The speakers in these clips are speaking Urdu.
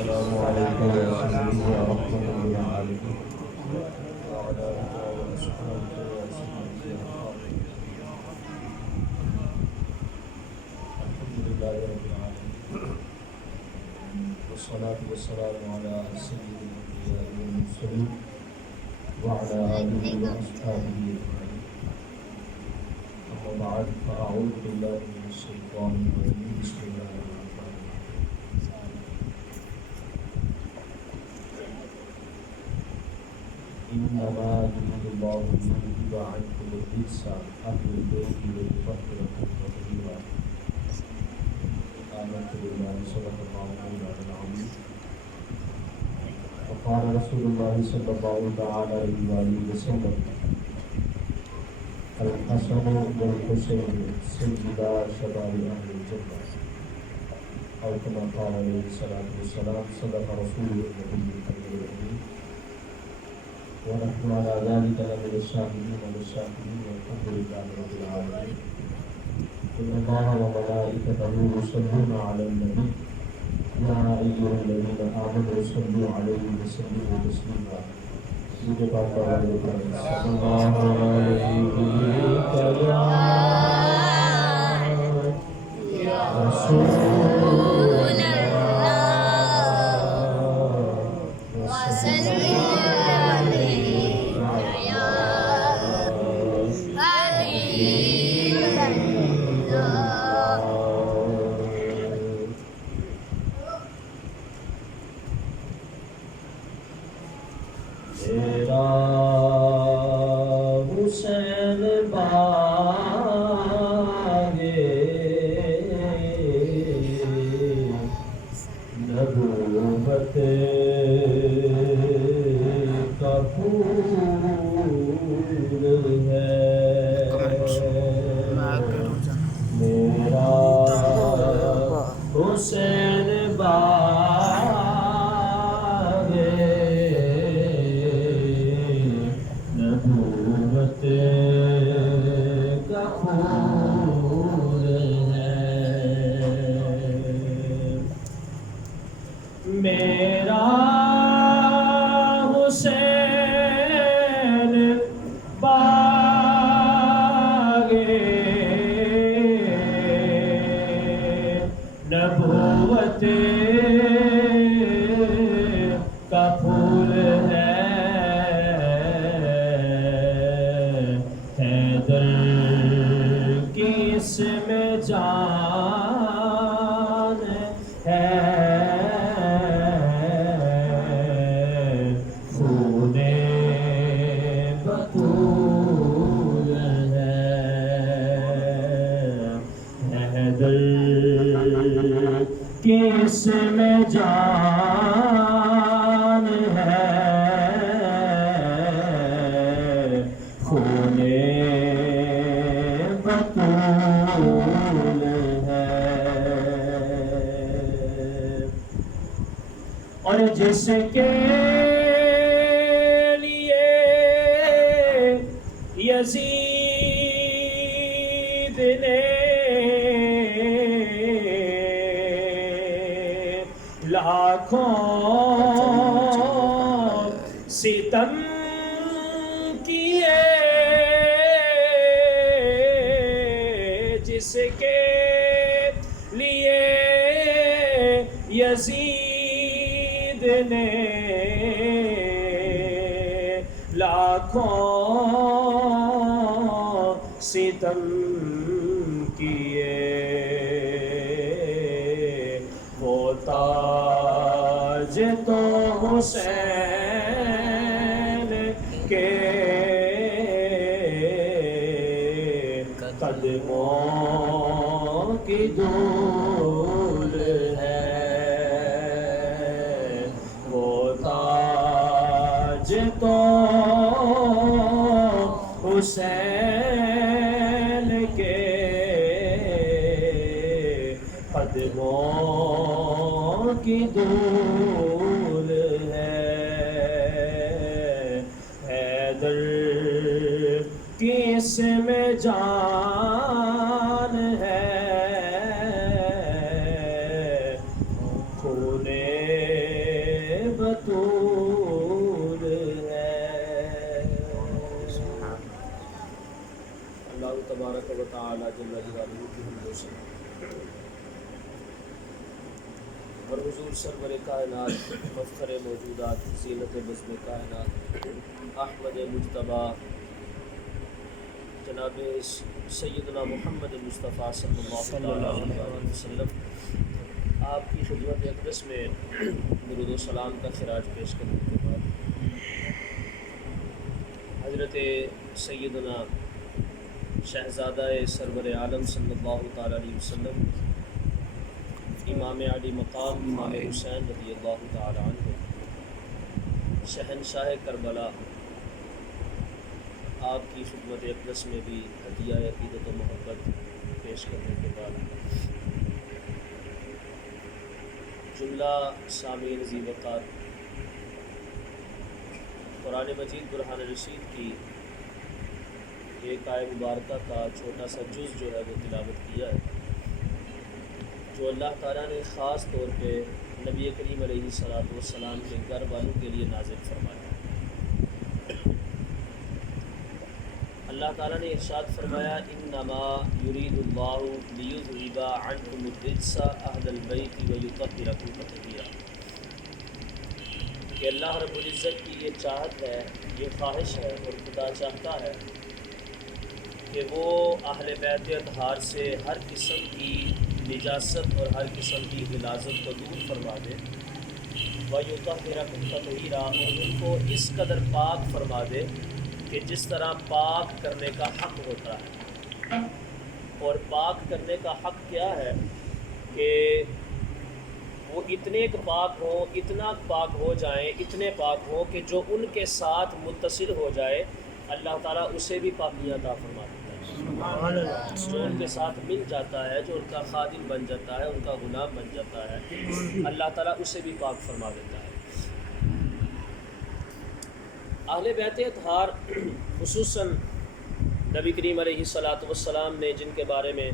السلام علیکم ورحمۃ اللہ وبرکاتہ وعلى آله وصحبه وسلم. الحمد لله رب العالمين والصلاة والسلام على سيد الأنبياء والمرسلين وعلى آله وأصحابه أجمعين. أما بعد فأعوذ بالله من الشيطان الرجيم. بسم الله الرحمن الرحيم. إنما يريد الله ليذهب عنكم الرجس أهل البيت ويطهركم تطهيرا. آمنت بالله صدق الله العظيم. وقال رسول الله صلى الله عليه وسلم الحسن والحسين سيدا شباب أهل الجنة أو كما قال عليه الصلاة والسلام. صدق رسول النبي الكريم ونحن على ذلك لمن الشاهدين والشاكرين والحمد لله رب العالمين. إن الله وملائكته يصلون على النبي يا أيها الذين آمنوا صلوا عليه وسلموا تسليما. صلى الله عليه وسلم يا رسول کس میں جان ہے خون بطول ہے اور جس کے لیے یزید نے لاکھوں ستم کیے، جس کے لیے یزید نے لاکھوں ستم کیے، وہ تاج تو حسین کے قدموں کی دھول ہے، وہ تاج تو حسین کے قدموں کی دھول ہے، حیدر کی اس میں جان ہے، خون تعالیٰ جل جلالہ کی حمد و ثنا اور حضور سرور کائنات مفخر موجودات زینت بزم کائنات احمد مجتبیٰ جناب سیدنا محمد مصطفیٰ صلی اللہ علیہ وسلم آپ کی خدمت اقدس میں درود و سلام کا خراج پیش کرنے کے بعد حضرت سیدنا شہزادہ سرور عالم صلی اللہ تعالیٰ علیہ وسلم امام علی مقام امام حسین رضی اللہ تعالیٰ عنہ شہنشاہ کربلا آپ کی خدمت اقدس میں بھی ہدیہ عقیدت و محبت پیش کرنے کے بعد جملہ سامعین ذی وقار قرآن مجید برہان رشید کی ایک آیہ مبارکہ کا چھوٹا سا جز جو ہے وہ تلاوت کیا ہے، جو اللہ تعالیٰ نے خاص طور پہ نبی کریم علیہ الصلوۃ والسلام کے گھر والوں کے لیے نازل فرمایا۔ اللہ تعالیٰ نے ارشاد فرمایا انما یرید اللہ لیذھب عنکم الرجس اہل البیت ویطہرکم تطہیرا، کہ اللہ رب العزت کی یہ چاہت ہے، یہ خواہش ہے اور خدا چاہتا ہے کہ وہ اہل بیت اطہار سے ہر قسم کی نجاست اور ہر قسم کی غلاظت کو دور فرما دے، وَيُطَهِّرَكُمْ تَطْهِيرًا، اور ان کو اس قدر پاک فرما دے کہ جس طرح پاک کرنے کا حق ہوتا ہے۔ اور پاک کرنے کا حق کیا ہے کہ وہ اتنے پاک ہوں، اتنا پاک ہو جائیں، اتنے پاک ہوں کہ جو ان کے ساتھ متصل ہو جائے اللہ تعالیٰ اسے بھی پاکیاں عطا فرما دیتا ہے۔ جو ان کے ساتھ مل جاتا ہے، جو ان کا خادم بن جاتا ہے، ان کا غلام بن جاتا ہے، اللہ تعالیٰ اسے بھی پاک فرما دیتا ہے۔ اہل بیت اطہار خصوصاً نبی کریم علیہ الصلوۃ والسلام نے جن کے بارے میں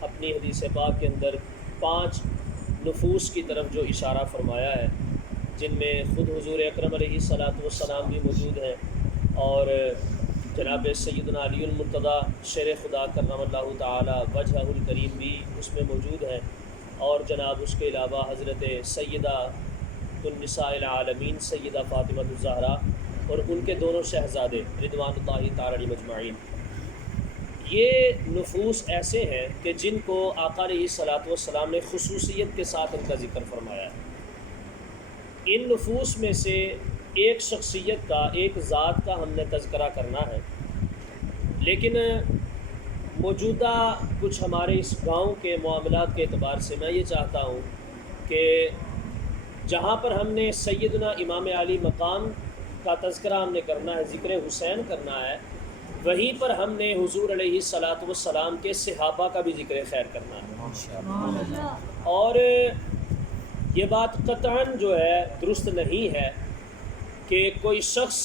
اپنی حدیث پاک کے اندر 5 نفوس کی طرف جو اشارہ فرمایا ہے، جن میں خود حضور اکرم علیہ الصلوۃ والسلام بھی موجود ہیں اور جناب سیدنا علی المرتضیٰ شیر خدا کرم اللہ تعالی وجہہ الکریم بھی اس میں موجود ہیں، اور جناب اس کے علاوہ حضرت سیدہ النساء العالمین سیدہ فاطمہ الزہرا اور ان کے دونوں شہزادے رضوان اللہ تعالی علیہم اجمعین۔ یہ نفوس ایسے ہیں کہ جن کو آقا علیہ الصلوۃ والسلام نے خصوصیت کے ساتھ ان کا ذکر فرمایا ہے۔ ان نفوس میں سے ایک شخصیت کا، ایک ذات کا ہم نے تذکرہ کرنا ہے، لیکن موجودہ کچھ ہمارے اس گاؤں کے معاملات کے اعتبار سے میں یہ چاہتا ہوں کہ جہاں پر ہم نے سیدنا امام علی مقام کا تذکرہ ہم نے کرنا ہے، ذکر حسین کرنا ہے، وہیں پر ہم نے حضور علیہ الصلوۃ والسلام کے صحابہ کا بھی ذکر خیر کرنا ہے۔ اور یہ بات قطعاً جو ہے درست نہیں ہے کہ کوئی شخص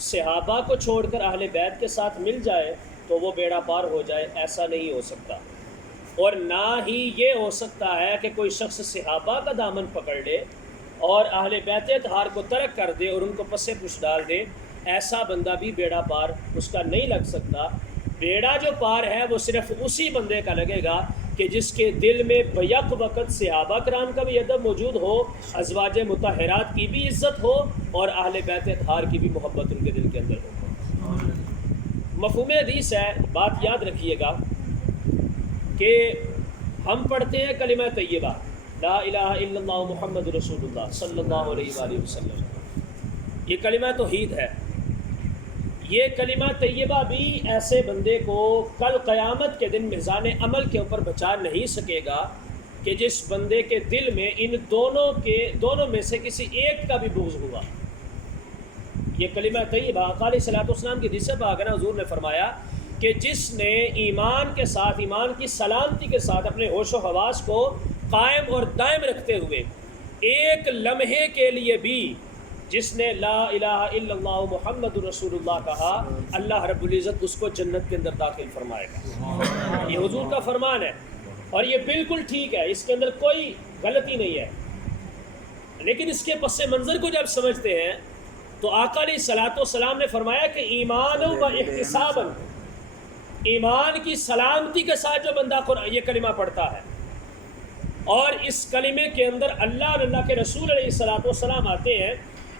صحابہ کو چھوڑ کر اہل بیت کے ساتھ مل جائے تو وہ بیڑا پار ہو جائے، ایسا نہیں ہو سکتا۔ اور نہ ہی یہ ہو سکتا ہے کہ کوئی شخص صحابہ کا دامن پکڑ لے اور اہل بیت اطہار کو ترک کر دے اور ان کو پسے پش ڈال دے، ایسا بندہ بھی بیڑا پار اس کا نہیں لگ سکتا۔ بیڑا جو پار ہے وہ صرف اسی بندے کا لگے گا کہ جس کے دل میں بیک وقت صحابہ کرام کا بھی ادب موجود ہو، ازواج مطہرات کی بھی عزت ہو اور اہل بیت اطہار کی بھی محبت ان کے دل کے اندر ہو۔ مفہوم حدیث ہے، بات یاد رکھیے گا کہ ہم پڑھتے ہیں کلمہ طیبہ لا الہ الا اللہ محمد رسول اللہ صلی اللہ علیہ وآلہ وسلم، یہ کلمہ توحید ہے۔ یہ کلمہ طیبہ بھی ایسے بندے کو کل قیامت کے دن میزان عمل کے اوپر بچا نہیں سکے گا کہ جس بندے کے دل میں ان دونوں میں سے کسی ایک کا بھی بغض ہوا۔ یہ کلمہ طیبہ آقا علیہ الصلوۃ والسلام کی حدیث پاک ہے نا، حضور نے فرمایا کہ جس نے ایمان کے ساتھ، ایمان کی سلامتی کے ساتھ اپنے ہوش و حواس کو قائم اور دائم رکھتے ہوئے ایک لمحے کے لیے بھی جس نے لا الہ الا اللہ محمد رسول اللہ کہا، اللہ رب العزت اس کو جنت کے اندر داخل فرمائے گا۔ یہ حضور کا فرمان ہے اور یہ بالکل ٹھیک ہے، اس کے اندر کوئی غلطی نہیں ہے۔ لیکن اس کے پس منظر کو جب سمجھتے ہیں تو آقا علیہ الصلوۃ والسلام نے فرمایا کہ ایمان و احتسابا، ایمان کی سلامتی کے ساتھ جو بندہ یہ کلمہ پڑھتا ہے اور اس کلمے کے اندر اللہ اور اللہ کے رسول علیہ الصلوۃ والسلام آتے ہیں،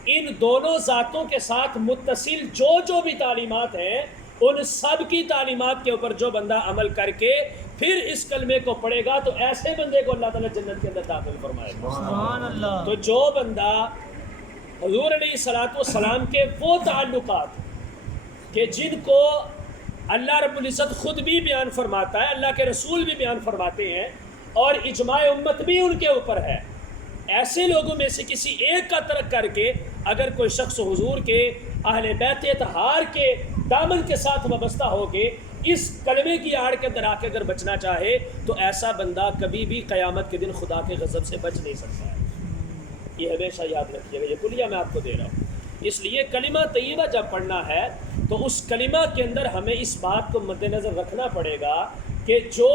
ان دونوں ذاتوں کے ساتھ متصل جو بھی تعلیمات ہیں، ان سب کی تعلیمات کے اوپر جو بندہ عمل کر کے پھر اس کلمے کو پڑھے گا تو ایسے بندے کو اللہ تعالیٰ جنت کے اندر داخل فرمائے گا۔ سبحان اللہ۔ تو جو بندہ حضور علیہ الصلوۃ والسلام کے وہ تعلقات کہ جن کو اللہ رب العزت خود بھی بیان فرماتا ہے، اللہ کے رسول بھی بیان فرماتے ہیں اور اجماع امت بھی ان کے اوپر ہے، ایسے لوگوں میں سے کسی ایک کا ترک کر کے اگر کوئی شخص حضور کے اہل بیت اطہار کے دامن کے ساتھ وابستہ ہو کے اس کلمے کی آڑ کے اندر آ کے اگر بچنا چاہے تو ایسا بندہ کبھی بھی قیامت کے دن خدا کے غضب سے بچ نہیں سکتا ہے۔ یہ ہمیشہ یاد رکھیے گا، یہ کلیہ میں آپ کو دے رہا ہوں۔ اس لیے کلمہ طیبہ جب پڑھنا ہے تو اس کلمہ کے اندر ہمیں اس بات کو مد نظر رکھنا پڑے گا کہ جو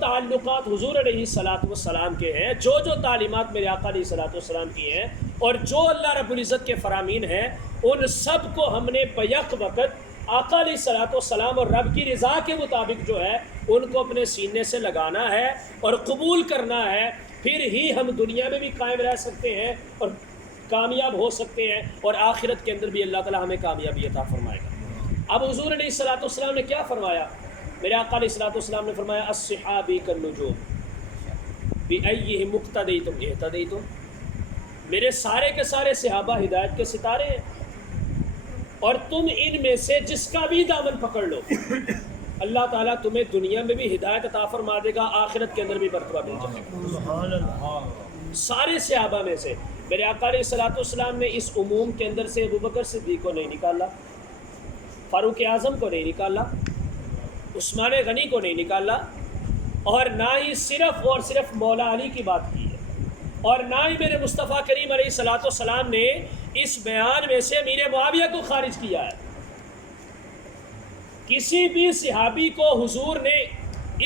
تعلقات حضور علیہ الصلوۃ والسلام کے ہیں، جو تعلیمات میرے آقا علیہ الصلوۃ والسلام کی ہیں اور جو اللہ رب العزت کے فرامین ہیں، ان سب کو ہم نے بیک وقت آقا علیہ الصلوۃ والسلام اور رب کی رضا کے مطابق جو ہے ان کو اپنے سینے سے لگانا ہے اور قبول کرنا ہے، پھر ہی ہم دنیا میں بھی قائم رہ سکتے ہیں اور کامیاب ہو سکتے ہیں، اور آخرت کے اندر بھی اللہ تعالیٰ ہمیں کامیابی عطا فرمائے گا۔ اب حضور علیہ الصلوۃ والسلام نے کیا فرمایا؟ میرے آقا علیہ الصلوۃ والسلام نے فرمایا الصحابی کالنجوم بأیہم اقتدیتم اہتدیتم، میرے سارے کے سارے صحابہ ہدایت کے ستارے ہیں اور تم ان میں سے جس کا بھی دامن پکڑ لو اللہ تعالیٰ تمہیں دنیا میں بھی ہدایت عطا فرما دے گا، آخرت کے اندر بھی مرتبہ مل جائے گا۔ سبحان اللہ۔ سارے صحابہ میں سے میرے آقا علیہ الصلوۃ والسلام نے اس عموم کے اندر سے ابوبکر صدیق کو نہیں نکالا، فاروق اعظم کو نہیں نکالا، عثمان غنی کو نہیں نکالا، اور نہ ہی صرف اور صرف مولا علی کی بات کی ہے، اور نہ ہی میرے مصطفیٰ کریم علیہ الصلوۃ والسلام نے اس بیان میں سے امیر معاویہ کو خارج کیا ہے۔ کسی بھی صحابی کو حضور نے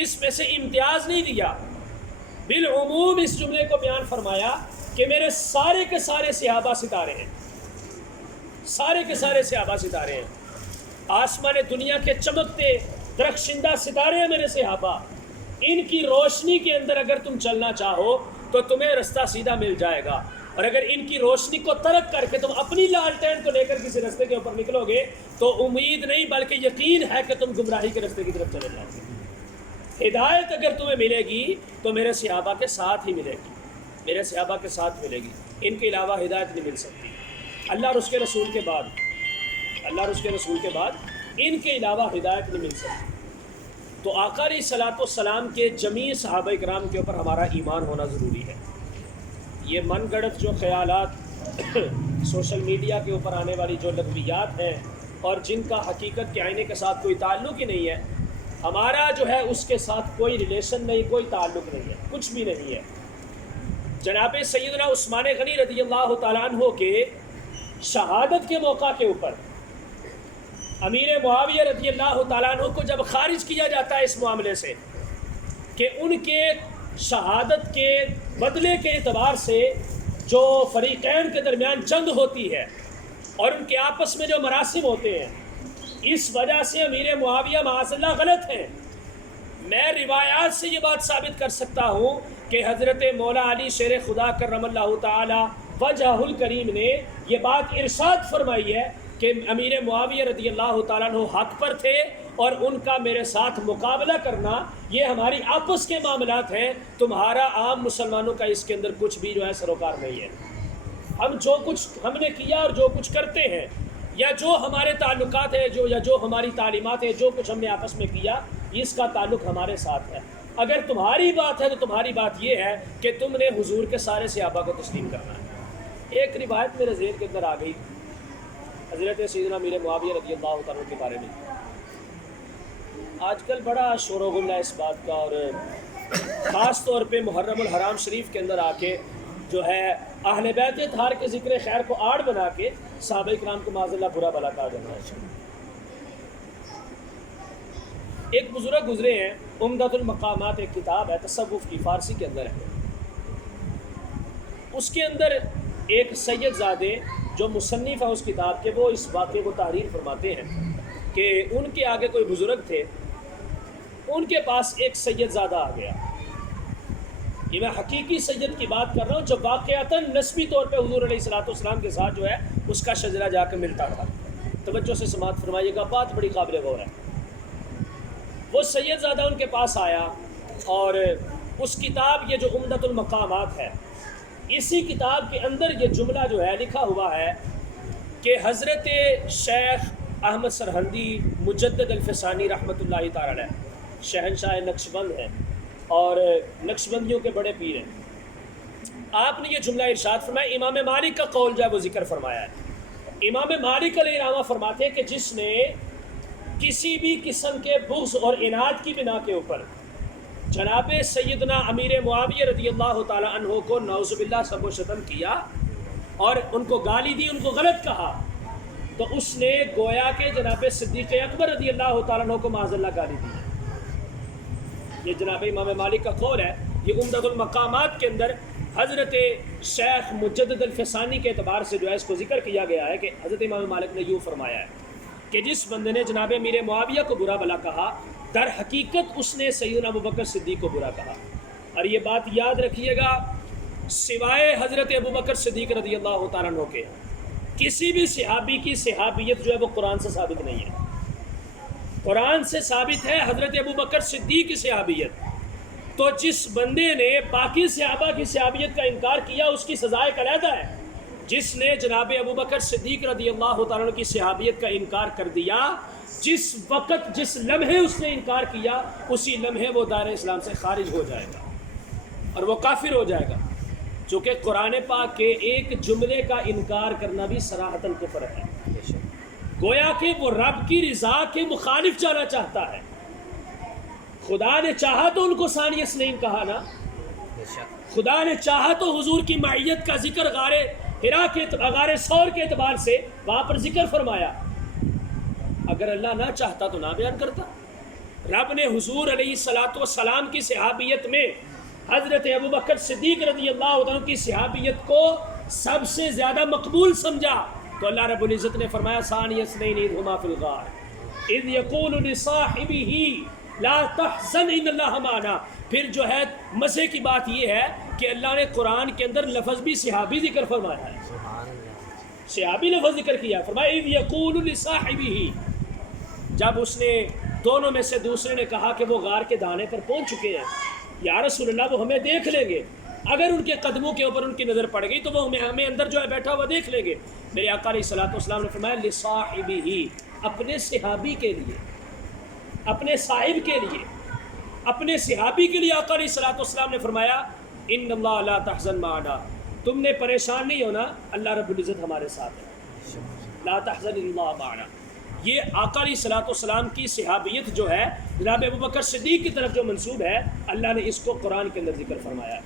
اس میں سے امتیاز نہیں دیا، بالعموم اس جملے کو بیان فرمایا کہ میرے سارے کے سارے صحابہ ستارے ہیں، سارے کے سارے صحابہ ستارے ہیں، آسمان دنیا کے چمکتے درخشندہ ستارے ہیں میرے صحابہ، ان کی روشنی کے اندر اگر تم چلنا چاہو تو تمہیں رستہ سیدھا مل جائے گا، اور اگر ان کی روشنی کو ترک کر کے تم اپنی لالٹین کو لے کر کسی رستے کے اوپر نکلو گے تو امید نہیں بلکہ یقین ہے کہ تم گمراہی کے رستے کی طرف چلے جاؤ گے۔ ہدایت اگر تمہیں ملے گی تو میرے صحابہ کے ساتھ ہی ملے گی، میرے صحابہ کے ساتھ ملے گی، ان کے علاوہ ہدایت نہیں مل سکتی۔ اللہ اور اس کے رسول کے بعد، اللہ اور اس کے رسول کے بعد ان کے علاوہ ہدایت نہیں مل سکتی۔ تو آقا علیہ الصلوۃ والسلام کے جمیع صحابہ کرام کے اوپر ہمارا ایمان ہونا ضروری ہے۔ یہ من گڑت جو خیالات سوشل میڈیا کے اوپر آنے والی جو لغویات ہیں اور جن کا حقیقت کے آئینے کے ساتھ کوئی تعلق ہی نہیں ہے، ہمارا جو ہے اس کے ساتھ کوئی ریلیشن نہیں، کوئی تعلق نہیں ہے، کچھ بھی نہیں ہے۔ جناب سیدنا عثمان غنی رضی اللہ تعالیٰ عنہ کے شہادت کے موقع کے اوپر امیر معاویہ رضی اللہ تعالیٰ عنہ کو جب خارج کیا جاتا ہے اس معاملے سے کہ ان کے شہادت کے بدلے کے اعتبار سے جو فریقین کے درمیان جنگ ہوتی ہے اور ان کے آپس میں جو مراسم ہوتے ہیں، اس وجہ سے امیر معاویہ معاذ اللہ غلط ہیں۔ میں روایات سے یہ بات ثابت کر سکتا ہوں کہ حضرت مولا علی شیر خدا کرم اللہ تعالی وجہ الکریم نے یہ بات ارشاد فرمائی ہے کہ امیر معاویہ رضی اللہ تعالیٰ عنہ حق پر تھے اور ان کا میرے ساتھ مقابلہ کرنا یہ ہماری آپس کے معاملات ہیں، تمہارا عام مسلمانوں کا اس کے اندر کچھ بھی جو ہے سروکار نہیں ہے۔ ہم جو کچھ ہم نے کیا اور جو کچھ کرتے ہیں یا جو ہمارے تعلقات ہیں یا جو ہماری تعلیمات ہیں، جو کچھ ہم نے آپس میں کیا، اس کا تعلق ہمارے ساتھ ہے۔ اگر تمہاری بات ہے تو تمہاری بات یہ ہے کہ تم نے حضور کے سارے صحابہ کو تسلیم کرنا ہے۔ ایک روایت میرے ذہن کے اندر آ گئی حضرت سیدنا امیر معاویہ رضی اللہ تعالیٰ کے بارے میں۔ آج کل بڑا شور و غل ہے اس بات کا، اور خاص طور پہ محرم الحرام شریف کے اندر آ کے جو ہے اہل بیت اطہار کے ذکر خیر کو آڑ بنا کے صحابہ کرام کو معاذ اللہ برا بھلا کہا جاتا ہے۔ ایک بزرگ گزرے ہیں، عمدۃ المقامات ایک کتاب ہے تصوف کی، فارسی کے اندر ہے۔ اس کے اندر ایک سید زادے جو مصنف ہے اس کتاب کے، وہ اس واقعے کو تحریر فرماتے ہیں کہ ان کے آگے کوئی بزرگ تھے ان کے پاس ایک سید زادہ آ گیا. یہ میں حقیقی سید کی بات کر رہا ہوں جو واقعتاً نسبی طور پہ حضور علیہ الصلوۃ والسلام کے ساتھ جو ہے اس کا شجرہ جا کے ملتا تھا. توجہ سے سماعت فرمائیے گا، بات بڑی قابل غور ہے. وہ سید زادہ ان کے پاس آیا اور اس کتاب یہ جو عمدۃ المقامات ہے، اسی کتاب کے اندر یہ جملہ جو ہے لکھا ہوا ہے کہ حضرت شیخ احمد سرہندی مجدد الفسانی رحمۃ اللہ تعالی علیہ شہنشاہ نقشبند ہیں اور نقشبندیوں کے بڑے پیر ہیں. آپ نے یہ جملہ ارشاد فرمایا. امام مالک کا قول جو ہے وہ ذکر فرمایا ہے. امام مالک علیہ الرحمہ فرماتے ہیں کہ جس نے کسی بھی قسم کے بغض اور عناد کی بنا کے اوپر جناب سیدنا امیر معاویہ رضی اللہ تعالی عنہ کو نعوذ باللہ سب و شتم کیا اور ان کو گالی دی، ان کو غلط کہا، تو اس نے گویا کہ جناب صدیق اکبر رضی اللہ تعالیٰ عنہ کو معاذ اللہ گالی دی. یہ جناب امام مالک کا قول ہے. یہ عمدۃ المقامات کے اندر حضرت شیخ مجدد الفسانی کے اعتبار سے جو ہے اس کو ذکر کیا گیا ہے کہ حضرت امام مالک نے یوں فرمایا ہے کہ جس بندے نے جناب امیر معاویہ کو برا بھلا کہا، در حقیقت اس نے سیدنا ابوبکر صدیق کو برا کہا. اور یہ بات یاد رکھیے گا، سوائے حضرت ابوبکر صدیق رضی اللہ تعالیٰ عنہ کے کسی بھی صحابی کی صحابیت جو ہے وہ قرآن سے ثابت نہیں ہے. قرآن سے ثابت ہے حضرت ابوبکر صدیق کی صحابیت. تو جس بندے نے باقی صحابہ کی صحابیت کا انکار کیا اس کی سزا ایک علیحدہ ہے. جس نے جناب ابوبکر صدیق رضی اللہ تعالیٰ عنہ کی صحابیت کا انکار کر دیا، جس وقت جس لمحے اس نے انکار کیا اسی لمحے وہ دائرہ اسلام سے خارج ہو جائے گا اور وہ کافر ہو جائے گا. چونکہ قرآن پاک کے ایک جملے کا انکار کرنا بھی صراحتاً کفر ہے. گویا کہ وہ رب کی رضا کے مخالف جانا چاہتا ہے. خدا نے چاہا تو ان کو ثانی اثنین کہا نا، خدا نے چاہا تو حضور کی معیت کا ذکر غار حرا کے غار ثور کے اعتبار سے وہاں پر ذکر فرمایا. اگر اللہ نہ چاہتا تو نہ بیان کرتا. رب نے حضور علیہ الصلوۃ والسلام کی صحابیت میں حضرت ابوبکر صدیق رضی اللہ عنہ کی صحابیت کو سب سے زیادہ مقبول سمجھا تو اللہ رب العزت نے فرمایا ثانی اثنین اذ ہما فی الغار اذ یقول لصاحبہ لا تحزن ان اللہ معنا. پھر جو ہے مزے کی بات یہ ہے کہ اللہ نے قرآن کے اندر لفظ بھی صحابی ذکر فرمایا ہے، صحابی لفظ ذکر کیا. فرمایا اذ یقول لصاحبہ، جب اس نے دونوں میں سے دوسرے نے کہا کہ وہ غار کے دانے پر پہنچ چکے ہیں، یا رسول اللہ وہ ہمیں دیکھ لیں گے، اگر ان کے قدموں کے اوپر ان کی نظر پڑ گئی تو وہ ہمیں اندر جو ہے بیٹھا ہوا دیکھ لیں گے. میرے آقا علیہ الصلوۃ والسلام نے فرمایا لصاحبہ، اپنے صحابی کے لیے، اپنے صاحب کے لیے، اپنے صحابی کے لیے آقا علیہ الصلوۃ والسلام نے فرمایا ان اللہ لا تحزن معنا، تم نے پریشان نہیں ہونا، اللہ رب العزت ہمارے ساتھ ہے. لا تحزن اللہ معنا، یہ آقا علیہ الصلوۃ والسلام کی صحابیت جو ہے جناب ابوبکر صدیق کی طرف جو منسوب ہے، اللہ نے اس کو قرآن کے اندر ذکر فرمایا.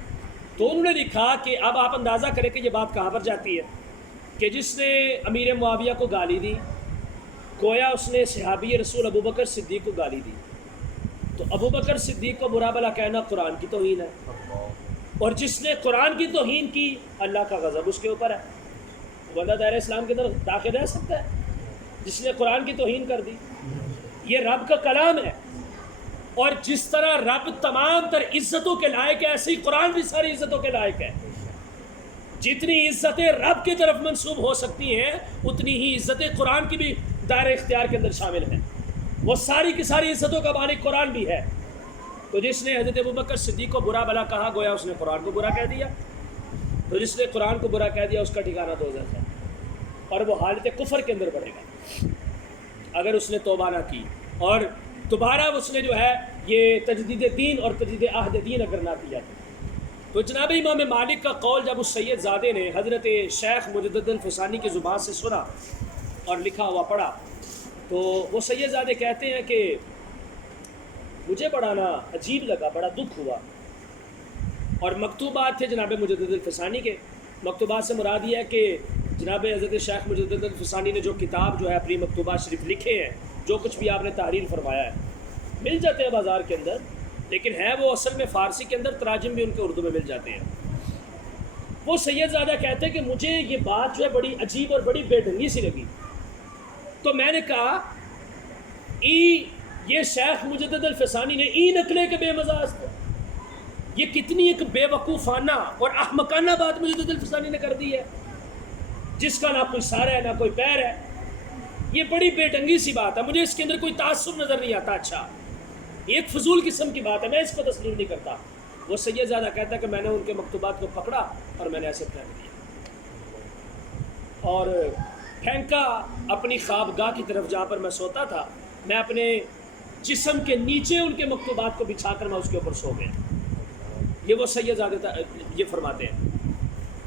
تو انہوں نے لکھا کہ اب آپ اندازہ کریں کہ یہ بات کہاں پر جاتی ہے کہ جس نے امیر معاویہ کو گالی دی گویا اس نے صحابی رسول ابوبکر صدیق کو گالی دی. تو ابوبکر صدیق کو برا بھلا کہنا قرآن کی توہین ہے، اور جس نے قرآن کی توہین کی اللہ کا غضب اس کے اوپر ہے. بندہ دائرہ اسلام کے اندر داخل رہ سکتا ہے جس نے قرآن کی توہین کر دی؟ یہ رب کا کلام ہے، اور جس طرح رب تمام تر عزتوں کے لائق ہے ایسے ہی قرآن بھی ساری عزتوں کے لائق ہے. جتنی عزتیں رب کی طرف منسوب ہو سکتی ہیں اتنی ہی عزتیں قرآن کی بھی دائرہ اختیار کے اندر شامل ہیں. وہ ساری کی ساری عزتوں کا مالک قرآن بھی ہے. تو جس نے حضرت ابوبکر صدیق کو برا بھلا کہا گویا اس نے قرآن کو برا کہہ دیا. تو جس نے قرآن کو برا کہہ دیا اس کا ٹھکانہ دوزخ ہے، اور وہ حالت کفر کے اندر بڑھے گا اگر اس نے توبہ نہ کی اور دوبارہ اس نے جو ہے یہ تجدید دین اور تجدید عہد دین اگر نہ کیا. تو جناب امام مالک کا قول جب اس سید زادے نے حضرت شیخ مجدد الفسانی کی زبان سے سنا اور لکھا ہوا پڑھا تو وہ سید زادے کہتے ہیں کہ مجھے بڑا نا عجیب لگا، بڑا دکھ ہوا. اور مکتوبات تھے جناب مجدد الفسانی کے. مکتوبات سے مراد یہ ہے کہ جناب حضرت شیخ مجدد الفسانی نے جو کتاب جو ہے اپنی مکتوبات شریف لکھے ہیں، جو کچھ بھی آپ نے تحریر فرمایا ہے، مل جاتے ہیں بازار کے اندر، لیکن ہے وہ اصل میں فارسی کے اندر، تراجم بھی ان کے اردو میں مل جاتے ہیں. وہ سید زادہ کہتے ہیں کہ مجھے یہ بات جو ہے بڑی عجیب اور بڑی بے ڈھنگی سی لگی. تو میں نے کہا یہ شیخ مجدد الفسانی نے ای نکلے کے بے مزاج تھے. یہ کتنی ایک بے وقوفانہ اور احمقانہ بات مجدد الفسانی نے کر دی ہے، جس کا نہ کوئی سار ہے نہ کوئی پیر ہے. یہ بڑی بے ڈنگی سی بات ہے، مجھے اس کے اندر کوئی تعصب نظر نہیں آتا. اچھا ایک فضول قسم کی بات ہے، میں اس کو تسلیم نہیں کرتا. وہ سید زادہ کہتا ہے کہ میں نے ان کے مکتوبات کو پکڑا اور میں نے ایسے پھینک دیا اور پھینکا اپنی خوابگاہ کی طرف جہاں پر میں سوتا تھا. میں اپنے جسم کے نیچے ان کے مکتوبات کو بچھا کر میں اس کے اوپر سو گیا. یہ وہ سید زادہ یہ فرماتے ہیں.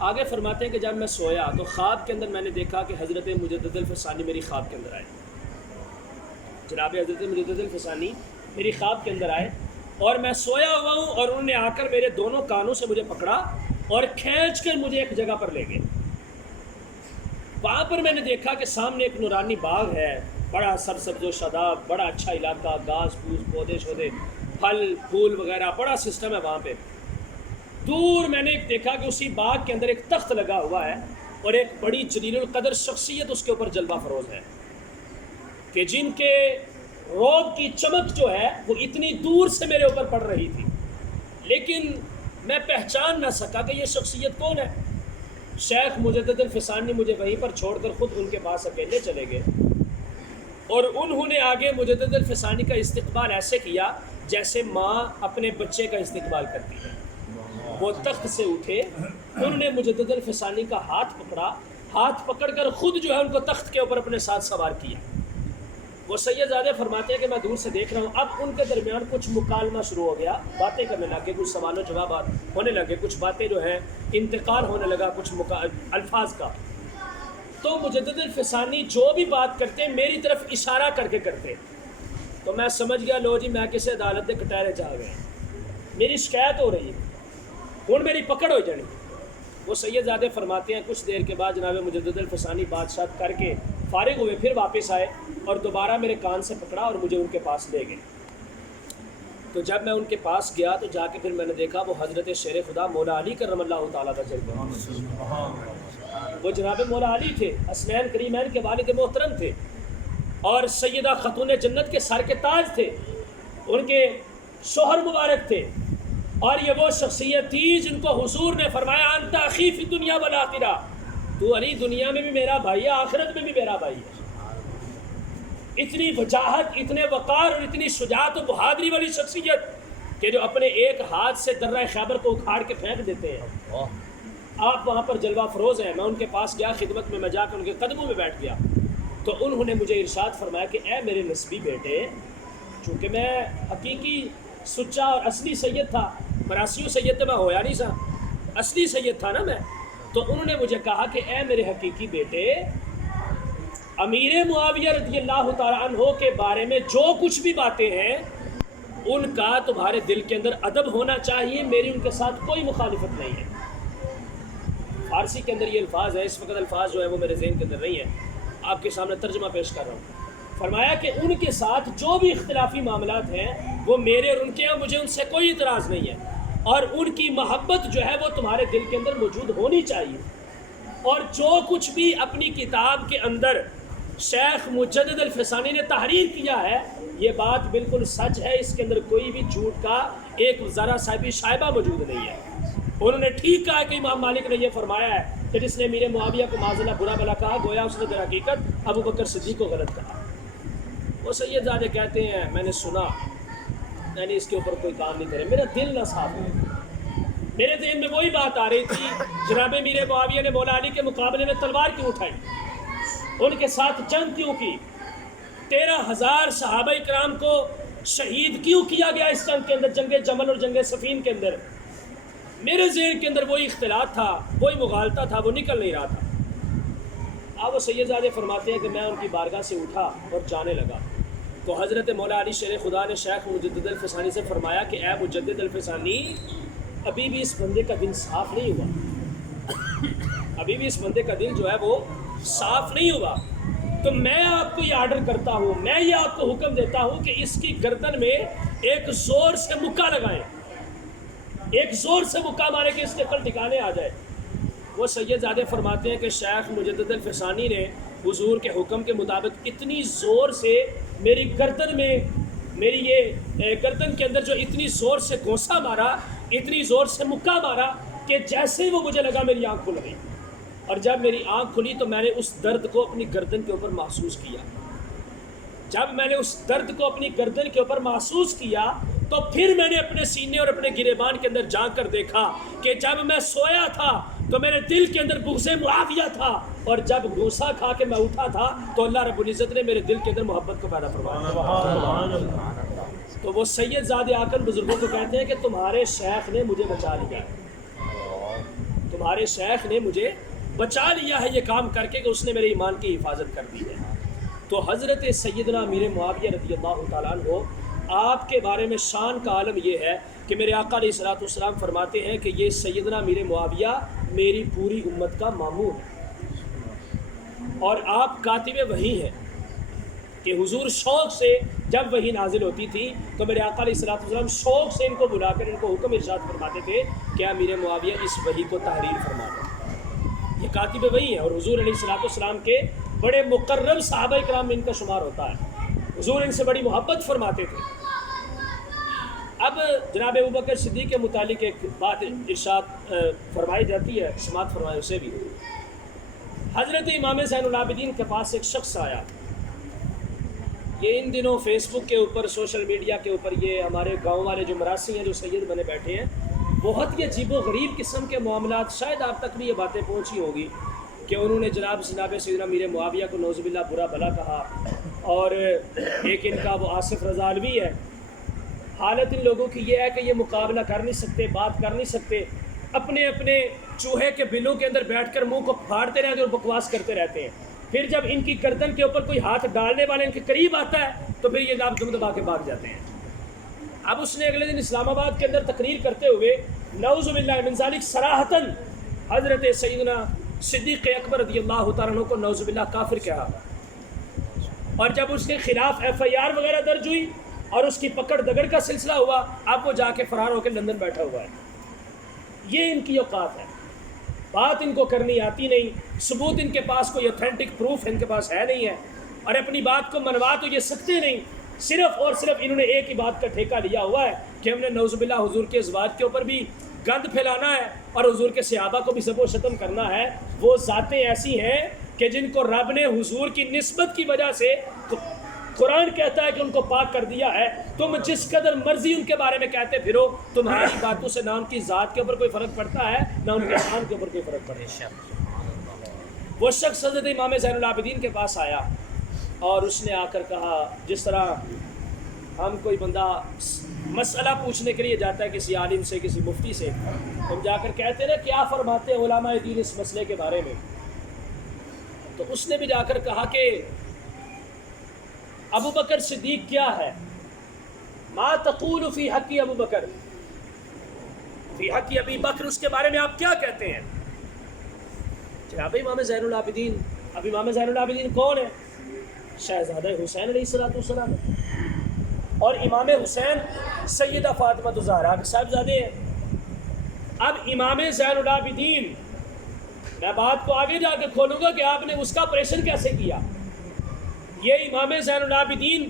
آگے فرماتے ہیں کہ جب میں سویا تو خواب کے اندر میں نے دیکھا کہ حضرت مجدد الفسانی میری خواب کے اندر آئے. جناب حضرت مجدد الفسانی میری خواب کے اندر آئے اور میں سویا ہوا ہوں اور انہوں نے آ کر میرے دونوں کانوں سے مجھے پکڑا اور کھینچ کر مجھے ایک جگہ پر لے گئے. وہاں پر میں نے دیکھا کہ سامنے ایک نورانی باغ ہے، بڑا سرسبز و شاداب، بڑا اچھا علاقہ، گھاس پھوس، پودے شودے، پھل پھول وغیرہ، بڑا سسٹم ہے وہاں پہ. دور میں نے دیکھا کہ اسی باغ کے اندر ایک تخت لگا ہوا ہے اور ایک بڑی جلیل القدر شخصیت اس کے اوپر جلوہ فروز ہے کہ جن کے روب کی چمک جو ہے وہ اتنی دور سے میرے اوپر پڑ رہی تھی، لیکن میں پہچان نہ سکا کہ یہ شخصیت کون ہے. شیخ مجدد الفسانی مجھے وہیں پر چھوڑ کر خود ان کے پاس اکیلے چلے گئے اور انہوں نے آگے مجدد الفسانی کا استقبال ایسے کیا جیسے ماں اپنے بچے کا استقبال کرتی ہے. وہ تخت سے اٹھے، انہوں نے مجدد الفسانی کا ہاتھ پکڑا، ہاتھ پکڑ کر خود جو ہے ان کو تخت کے اوپر اپنے ساتھ سوار کیا. وہ سید زادہ فرماتے ہیں کہ میں دور سے دیکھ رہا ہوں. اب ان کے درمیان کچھ مکالمہ شروع ہو گیا، باتیں کرنے لگے، کچھ سوال و جوابات ہونے لگے، کچھ باتیں جو ہیں انتقال ہونے لگا کچھ الفاظ کا. تو مجدد الفسانی جو بھی بات کرتے میری طرف اشارہ کر کے کرتے، تو میں سمجھ گیا لو جی میں کسی عدالت کے کٹہرے جا گئے، میری شکایت ہو رہی ہے، ہوں میری پکڑ ہو جانی. وہ سید زادہ فرماتے ہیں کچھ دیر کے بعد جناب مجدد الفسانی بادشاہ کر کے فارغ ہوئے، پھر واپس آئے اور دوبارہ میرے کان سے پکڑا اور مجھے ان کے پاس لے گئے. تو جب میں ان کے پاس گیا تو جا کے پھر میں نے دیکھا وہ حضرت شیر خدا مولا علی کرم اللہ تعالیٰ کا جلوہ، وہ جناب مولا علی تھے، حسنین کریمین کے والد محترم تھے اور سیدہ خاتون جنت کے سر کے تاج تھے، ان کے شوہر مبارک تھے. اور یہ وہ شخصیت تھی جن کو حضور نے فرمایا انت اخی فی الدنیا والآخرہ، تو علی دنیا میں بھی میرا بھائی ہے، آخرت میں بھی میرا بھائی ہے. اتنی وجاہت، اتنے وقار اور اتنی شجاعت و بہادری والی شخصیت کہ جو اپنے ایک ہاتھ سے درہ خیبر کو اکھاڑ کے پھینک دیتے ہیں. آپ وہاں پر جلوہ فروز ہیں. میں ان کے پاس گیا، خدمت میں جا کے ان کے قدموں میں بیٹھ گیا تو انہوں نے مجھے ارشاد فرمایا کہ اے میرے نسبی بیٹے، چونکہ میں حقیقی سچا اور اصلی سید تھا، مراسیوں سید تو میں ہویا نہیں سا، اصلی سید تھا نا میں. تو انہوں نے مجھے کہا کہ اے میرے حقیقی بیٹے، امیر معاویہ رضی اللہ تعالیٰ عنہ کے بارے میں جو کچھ بھی باتیں ہیں ان کا تمہارے دل کے اندر ادب ہونا چاہیے، میری ان کے ساتھ کوئی مخالفت نہیں ہے. فارسی کے اندر یہ الفاظ ہے، اس وقت الفاظ جو ہے وہ میرے ذہن کے اندر نہیں ہے، آپ کے سامنے ترجمہ پیش کر رہا ہوں. فرمایا کہ ان کے ساتھ جو بھی اختلافی معاملات ہیں وہ میرے اور ان کے ہیں، مجھے ان سے کوئی اعتراض نہیں ہے، اور ان کی محبت جو ہے وہ تمہارے دل کے اندر موجود ہونی چاہیے. اور جو کچھ بھی اپنی کتاب کے اندر شیخ مجدد الفسانی نے تحریر کیا ہے یہ بات بالکل سچ ہے، اس کے اندر کوئی بھی جھوٹ کا ایک ذرا سا بھی شائبہ موجود نہیں ہے. انہوں نے ٹھیک کہا کہ امام مالک نے یہ فرمایا ہے کہ جس نے امیر معاویہ کو معاذ اللہ برا بلا کہا گویا اس نے در حقیقت ابو بکر صدیق کو غلط کہا. وہ سید زادہ کہتے ہیں میں نے سنا، میں نے اس کے اوپر کوئی کام نہیں کرے، میرا دل نہ صاف ہے. میرے ذہن میں وہی بات آ رہی تھی، جناب امیر معاویہ نے مولا علی کے مقابلے میں تلوار کیوں اٹھائی، ان کے ساتھ جنگ کیوں کی، 13,000 صحابہ کرام کو شہید کیوں کیا گیا اس جنگ کے اندر، جنگ جمل اور جنگ صفین کے اندر. میرے ذہن کے اندر وہی اختلاط تھا، وہی مغالطہ تھا، وہ نکل نہیں رہا تھا. اب وہ سید زادہ فرماتے ہیں کہ میں ان کی بارگاہ سے اٹھا اور جانے لگا تو حضرت مولا علی شیر خدا نے شیخ مجدد الفسانی سے فرمایا کہ اے مجدد الفسانی، ابھی بھی اس بندے کا دل صاف نہیں ہوا، ابھی بھی اس بندے کا دل جو ہے وہ صاف نہیں ہوا. تو میں آپ کو یہ آرڈر کرتا ہوں، میں یہ آپ کو حکم دیتا ہوں کہ اس کی گردن میں ایک زور سے مکہ لگائیں، ایک زور سے مکہ مارے کہ اس کے کل ٹھکانے آ جائے. وہ سید زادہ فرماتے ہیں کہ شیخ مجدد الفسانی نے حضور کے حکم کے مطابق اتنی زور سے میری گردن میں میری یہ گردن کے اندر جو اتنی زور سے گھونسا مارا، اتنی زور سے مکہ مارا کہ جیسے وہ مجھے لگا میری آنکھ کھل گئی، اور جب میری آنکھ کھلی تو میں نے اس درد کو اپنی گردن کے اوپر محسوس کیا۔ جب میں نے اس درد کو اپنی گردن کے اوپر محسوس کیا تو پھر میں نے اپنے سینے اور اپنے گریبان کے اندر جھانک کر دیکھا کہ جب میں سویا تھا تو میرے دل کے اندر بغض معاویہ تھا، اور جب گھوسا کھا کے میں اٹھا تھا تو اللہ رب العزت نے میرے دل کے اندر محبت کو پیدا فرمایا۔ تو وہ سید زادے آکن بزرگوں کو کہتے ہیں کہ تمہارے شیخ نے مجھے بچا لیا ہے، تمہارے شیخ نے مجھے بچا لیا ہے یہ کام کر کے کہ اس نے میرے ایمان کی حفاظت کر دی ہے۔ تو حضرت سیدنا امیر معاویہ رضی اللہ تعالیٰ عنہ، آپ کے بارے میں شان کا عالم یہ ہے کہ میرے آقا علیہ الصلوۃ والسلام فرماتے ہیں کہ یہ سیدنا امیر معاویہ میری پوری امت کا ماموں ہے، اور آپ کاتب وحی ہیں کہ حضور شوق سے جب وحی نازل ہوتی تھی تو میرے آقا علیہ الصلوۃ والسلام شوق سے ان کو بلا کر ان کو حکم ارشاد فرماتے تھے کہ امیر معاویہ اس وحی کو تحریر فرما دو۔ یہ کاتب وحی ہے، اور حضور علیہ الصلوۃ والسلام کے بڑے مقرب صحابہ کرام میں ان کا شمار ہوتا ہے، حضور ان سے بڑی محبت فرماتے تھے۔ اب جناب ابوبکر صدیق کے متعلق ایک بات ارشاد فرمائی جاتی ہے، سماعت فرمائے اسے بھی۔ حضرت امام زین العابدین کے پاس ایک شخص آیا، یہ ان دنوں فیس بک کے اوپر، سوشل میڈیا کے اوپر، یہ ہمارے گاؤں والے جو مراسی ہیں، جو سید بنے بیٹھے ہیں، بہت ہی عجیب و غریب قسم کے معاملات، شاید آپ تک بھی یہ باتیں پہنچی ہوگی کہ انہوں نے جناب سیدنا امیر معاویہ کو نعوذ باللہ برا بھلا کہا، اور ایک ان کا وہ آصف رضا علوی ہے، حالت ان لوگوں کی یہ ہے کہ یہ مقابلہ کر نہیں سکتے، بات کر نہیں سکتے، اپنے اپنے چوہے کے بلوں کے اندر بیٹھ کر منہ کو پھاڑتے رہتے اور بکواس کرتے رہتے ہیں۔ پھر جب ان کی گردن کے اوپر کوئی ہاتھ ڈالنے والے ان کے قریب آتا ہے تو پھر یہ جناب دم دبا کے بھاگ جاتے ہیں۔ اب اس نے اگلے دن اسلام آباد کے اندر تقریر کرتے ہوئے نعوذ باللہ من ذالک صراحتاً حضرت سیدنا صدیق اکبر رضی اللہ تعالیٰ عنہ کو نعوذ باللہ کافر کہا، اور جب اس کے خلاف FIR وغیرہ درج ہوئی اور اس کی پکڑ دگڑ کا سلسلہ ہوا، اب وہ جا کے فرار ہو کے لندن بیٹھا ہوا ہے۔ یہ ان کی اوقات ہے، بات ان کو کرنی آتی نہیں، ثبوت ان کے پاس کوئی اوتھینٹک پروف ان کے پاس ہے نہیں ہے، اور اپنی بات کو منوا تو یہ سکتے نہیں، صرف اور صرف انہوں نے ایک ہی بات کا ٹھیکہ لیا ہوا ہے کہ ہم نے نعوذ باللہ حضور کے ازواج کے اوپر بھی گند پھیلانا ہے اور حضور کے صحابہ کو بھی ذب و شتم کرنا ہے۔ وہ ذاتیں ایسی ہیں کہ جن کو رب نے حضور کی نسبت کی وجہ سے، قرآن کہتا ہے کہ ان کو پاک کر دیا ہے، تم جس قدر مرضی ان کے بارے میں کہتے پھرو، تمہاری باتوں سے نہ ان کی ذات کے اوپر کوئی فرق پڑتا ہے نہ ان کے شان کے اوپر کوئی فرق پڑتا ہے۔ وہ شخص حضرت امام زین العابدین کے پاس آیا اور اس نے آ کر کہا، جس طرح ہم کوئی بندہ مسئلہ پوچھنے کے لیے جاتا ہے کسی عالم سے، کسی مفتی سے، ہم جا کر کہتے ہیں کیا فرماتے ہیں علماء دین اس مسئلے کے بارے میں، تو اس نے بھی جا کر کہا کہ ابو بکر صدیق کیا ہے، ما تقول فی حق ابو بکر، فی حق ابی بکر، اس کے بارے میں آپ کیا کہتے ہیں؟ جناب امام زین العابدین، اب امام زین العابدین کون ہے؟ شہزادہ حسین علیہ الصلوۃ والسلام، اور امام حسین سیدہ فاطمہ الزہرا کے صاحبزادے ہیں۔ اب امام زین العابدین، میں بات کو آگے جا کے کھولوں گا کہ آپ نے اس کا آپریشن کیسے کیا۔ یہ امام زین العابدین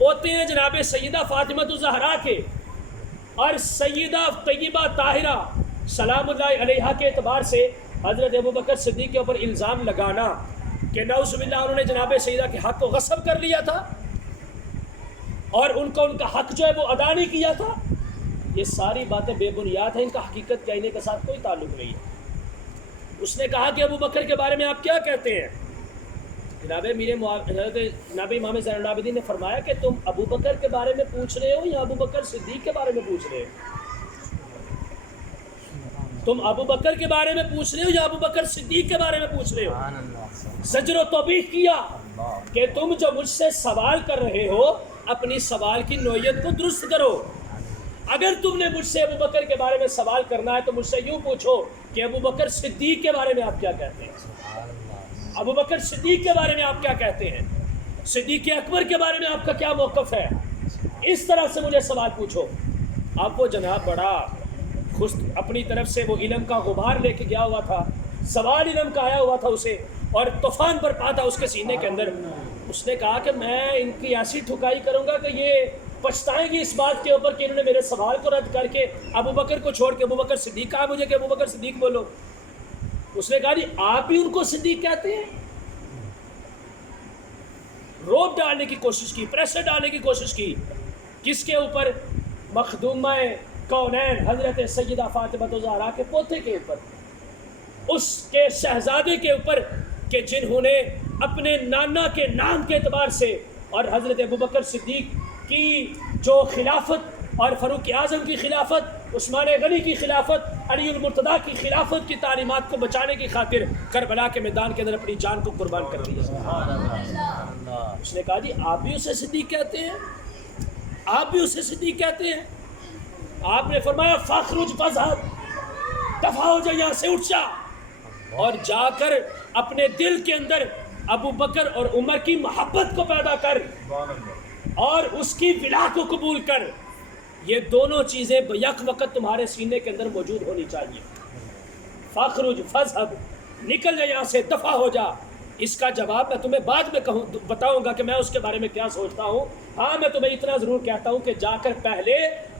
ہوتے ہیں جناب سیدہ فاطمہ الزہرا کے، اور سیدہ طیبہ طاہرہ سلام اللہ علیہا کے اعتبار سے حضرت ابوبکر صدیق کے اوپر الزام لگانا کہ نعوذ باللہ انہوں نے جناب سیدہ کے حق کو غصب کر لیا تھا اور ان کو ان کا حق جو ہے وہ ادا نہیں کیا تھا، یہ ساری باتیں بے بنیاد ہیں، ان کا حقیقت کہنے کے ساتھ کوئی تعلق نہیں ہے۔ اس نے کہا کہ ابو بکر کے بارے میں آپ کیا کہتے ہیں؟ جناب امام زین العابدین نے فرمایا کہ تم ابو بکر کے بارے میں پوچھ رہے ہو یا ابو بکر صدیق کے بارے میں پوچھ رہے ہو؟ تم ابو بکر کے بارے میں پوچھ رہے ہو یا ابو بکر صدیق کے بارے میں پوچھ رہے ہو؟ زجر و توبیخ کیا کہ تم جو مجھ سے سوال کر رہے ہو اپنی سوال کی نوعیت کو درست کرو۔ اگر تم نے مجھ سے ابو بکر کے بارے میں سوال کرنا ہے تو مجھ سے یوں پوچھو کہ ابو بکر صدیق کے بارے میں آپ کیا کہتے ہیں؟ ابو بکر صدیق کے بارے میں آپ کیا کہتے ہیں؟ صدیق اکبر کے بارے میں آپ کا کیا موقف ہے؟ اس طرح سے مجھے سوال پوچھو۔ اب وہ جناب بڑا خوش اپنی طرف سے وہ علم کا غبار لے کے گیا ہوا تھا، سوال علم کا آیا ہوا تھا اسے، اور طوفان برپا تھا اس کے سینے کے اندر۔ اس نے کہا کہ میں ان کی ایسی ٹھکائی کروں گا کہ یہ پچھتائیں گے اس بات کے اوپر کہ انہوں نے میرے سوال کو رد کر کے ابو بکر کو چھوڑ کے ابو بکر صدیق کہا مجھے کہ ابو بکر صدیق بولو. اس نے کہا جی آپ بھی ان کو صدیق کہتے ہیں. روب ڈالنے کی کوشش کی, پریشر ڈالنے کی کوشش کی. کس کے اوپر؟ مخدومہ کونین حضرت سیدہ فاطمہ الزہرا کے پوتے کے اوپر, اس کے شہزادے کے اوپر کہ جنہوں نے اپنے نانا کے نام کے اعتبار سے اور حضرت ابوبکر صدیق کی جو خلافت اور فاروق اعظم کی خلافت, عثمان غنی کی خلافت, علی المرتضیٰ کی خلافت کی تعلیمات کو بچانے کی خاطر کربلا کے میدان کے اندر اپنی جان کو قربان کر دیا. اس نے کہا جی آپ بھی اسے صدیق کہتے ہیں, آپ بھی اسے صدیق کہتے ہیں. آپ نے فرمایا فخرج فذهب, دفع ہو جا یہاں سے, اٹھ جا اور جا کر اپنے دل کے اندر ابو بکر اور عمر کی محبت کو پیدا کر اور اس کی ولا کو قبول کر. یہ دونوں چیزیں بیک وقت تمہارے سینے کے اندر موجود ہونی چاہیے. فخرج فذهب, نکل جا یہاں سے, دفع ہو جا. اس کا جواب میں تمہیں بعد میں بتاؤں گا کہ میں اس کے بارے میں کیا سوچتا ہوں. ہاں میں تمہیں اتنا ضرور کہتا ہوں کہ جا کر پہلے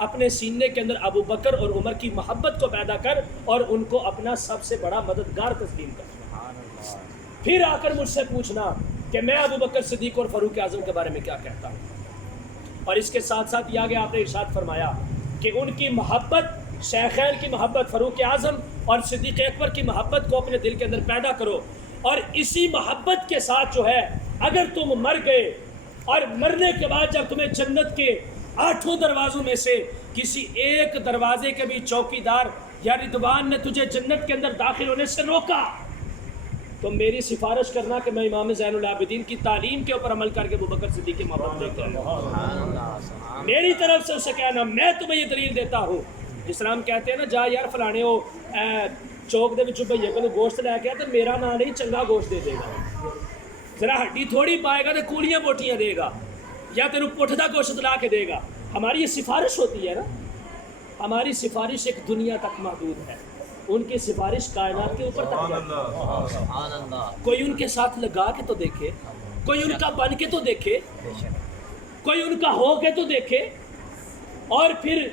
اپنے سینے کے اندر ابو بکر اور عمر کی محبت کو پیدا کر اور ان کو اپنا سب سے بڑا مددگار تسلیم کر. پھر آ کر مجھ سے پوچھنا کہ میں ابو بکر صدیق اور فاروق اعظم کے بارے میں کیا کہتا ہوں. اور اس کے ساتھ ساتھ یہ آگے آپ نے ارشاد فرمایا کہ ان کی محبت, شیخین کی محبت, فاروق اعظم اور صدیق اکبر کی محبت کو اپنے دل کے اندر پیدا کرو. اور اسی محبت کے ساتھ جو ہے اگر تم مر گئے اور مرنے کے بعد جب تمہیں جنت کے 8 دروازوں میں سے کسی ایک دروازے کے بھی چوکیدار یا رضوان نے تجھے جنت کے اندر داخل ہونے سے روکا تو میری سفارش کرنا کہ میں امام زین العابدین کی تعلیم کے اوپر عمل کر کے ابوبکر صدیق کی محبت دیتا ہوں. میری طرف سے اسے کہنا میں تمہیں یہ دلیل دیتا ہوں. جس طرح ہم کہتے ہیں نا جا یار فلانے ہو چوک دے وچوں بھیا کو گوشت لے کے تو میرا نام نہیں چنگا گوشت دے دے گا, ذرا ہڈی تھوڑی پائے گا تو کولیاں بوٹیاں دے گا یا تینوں پٹھ دا گوشت لا کے دے گا. ہماری یہ سفارش ہوتی ہے نا, ہماری سفارش ایک دنیا تک محدود ہے, ان کی سفارش کائنات کے اوپر تک جاتی ہے. کوئی ان کے ساتھ لگا کے تو دیکھے, کوئی ان کا بن کے تو دیکھے, کوئی ان کا ہو کے تو دیکھے. اور پھر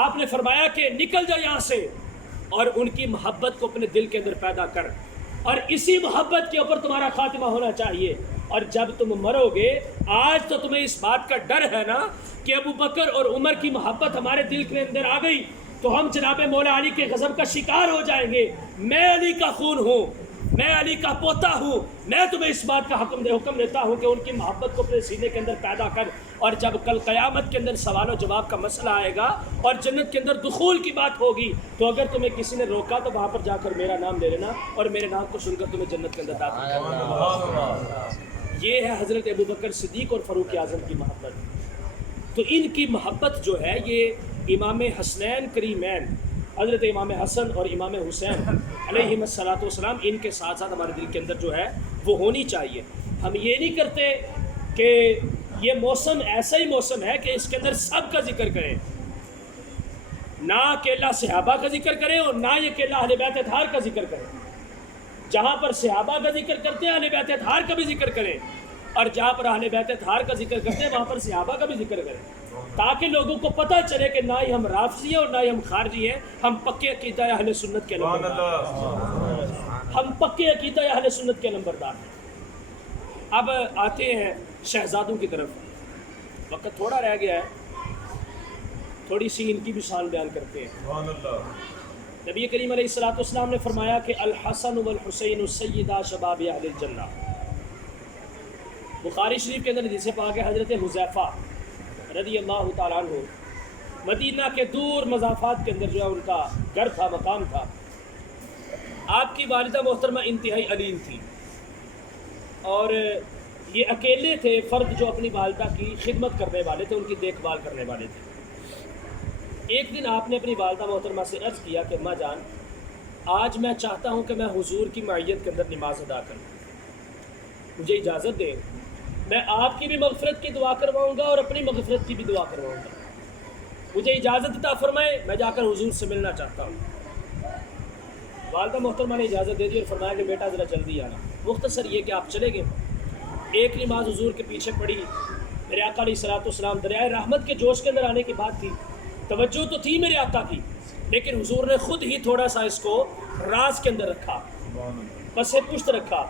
آپ نے فرمایا کہ نکل جا یہاں سے اور ان کی محبت کو اپنے دل کے اندر پیدا کر اور اسی محبت کے اوپر تمہارا خاتمہ ہونا چاہیے. اور جب تم مرو گے, آج تو تمہیں اس بات کا ڈر ہے نا کہ ابو بکر اور عمر کی محبت ہمارے دل کے اندر آ گئی تو ہم جناب مولا علی کے غضب کا شکار ہو جائیں گے. میں علی کا خون ہوں, میں علی کا پوتا ہوں. میں تمہیں اس بات کا حکم دیتا ہوں کہ ان کی محبت کو اپنے سینے کے اندر پیدا کر. اور جب کل قیامت کے اندر سوال و جواب کا مسئلہ آئے گا اور جنت کے اندر دخول کی بات ہوگی تو اگر تمہیں کسی نے روکا تو وہاں پر جا کر میرا نام لے لینا اور میرے نام کو سن کر تمہیں جنت کے اندر داخل کرنا. یہ ہے حضرت ابوبکر صدیق اور فاروق اعظم کی محبت. تو ان کی محبت جو ہے یہ امام حسنین کریمین حضرت امام حسن اور امام حسین علیہم الصلوۃ والسلام ان کے ساتھ ساتھ ہمارے دل کے اندر جو ہے وہ ہونی چاہیے. ہم یہ نہیں کرتے کہ یہ موسم ایسا ہی موسم ہے کہ اس کے اندر سب کا ذکر کریں, نہ اکیلا صحابہ کا ذکر کریں اور نہ یہ اکیلا اہل بیت اطہار کا ذکر کریں. جہاں پر صحابہ کا ذکر کرتے ہیں اہل بیت اطہار کا بھی ذکر کریں اور جہاں پر اہل بیت اطہار کا ذکر کرتے ہیں وہاں پر صحابہ کا بھی ذکر کریں تاکہ لوگوں کو پتہ چلے کہ نہ ہی ہم رافضی ہیں اور نہ ہی ہم خارجی ہیں, ہم پکے عقیدہ اہل سنت کے نمبردار, ہم پکے عقیدہ اہل سنت کے نمبردار ہیں. اب آتے ہیں شہزادوں کی طرف. وقت تھوڑا رہ گیا ہے, تھوڑی سی ان کی بھی شان بیان کرتے ہیں. نبی کریم علیہ الصلوۃ والسلام نے فرمایا کہ الحسن والحسین سیدا شباب اہل الجنہ. بخاری شریف کے اندر حدیث پاک ہے حضرت حذیفہ رضی اللہ تعالیٰ عنہ مدینہ کے دور مضافات کے اندر جو ہے ان کا گھر تھا, مقام تھا. آپ کی والدہ محترمہ انتہائی علیم تھی اور یہ اکیلے تھے فرد جو اپنی والدہ کی خدمت کرنے والے تھے, ان کی دیکھ بھال کرنے والے تھے. ایک دن آپ نے اپنی والدہ محترمہ سے عرض کیا کہ ماں جان آج میں چاہتا ہوں کہ میں حضور کی معیت کے اندر نماز ادا کروں, مجھے اجازت دیں, میں آپ کی بھی مغفرت کی دعا کرواؤں گا اور اپنی مغفرت کی بھی دعا کرواؤں گا, مجھے اجازت عطا فرمائے, میں جا کر حضور سے ملنا چاہتا ہوں. والدہ محترمہ نے اجازت دے دی اور فرمایا کہ بیٹا ذرا جلدی آنا. مختصر یہ کہ آپ چلے گئے, ایک نماز حضور کے پیچھے پڑھی, میرے آقا علیہ الصلوۃ والسلام دریائے رحمت کے جوش کے اندر آنے کی بات تھی، توجہ تو تھی میرے آقا کی، لیکن حضور نے خود ہی تھوڑا سا اس کو راز کے اندر رکھا، پس پشت رکھا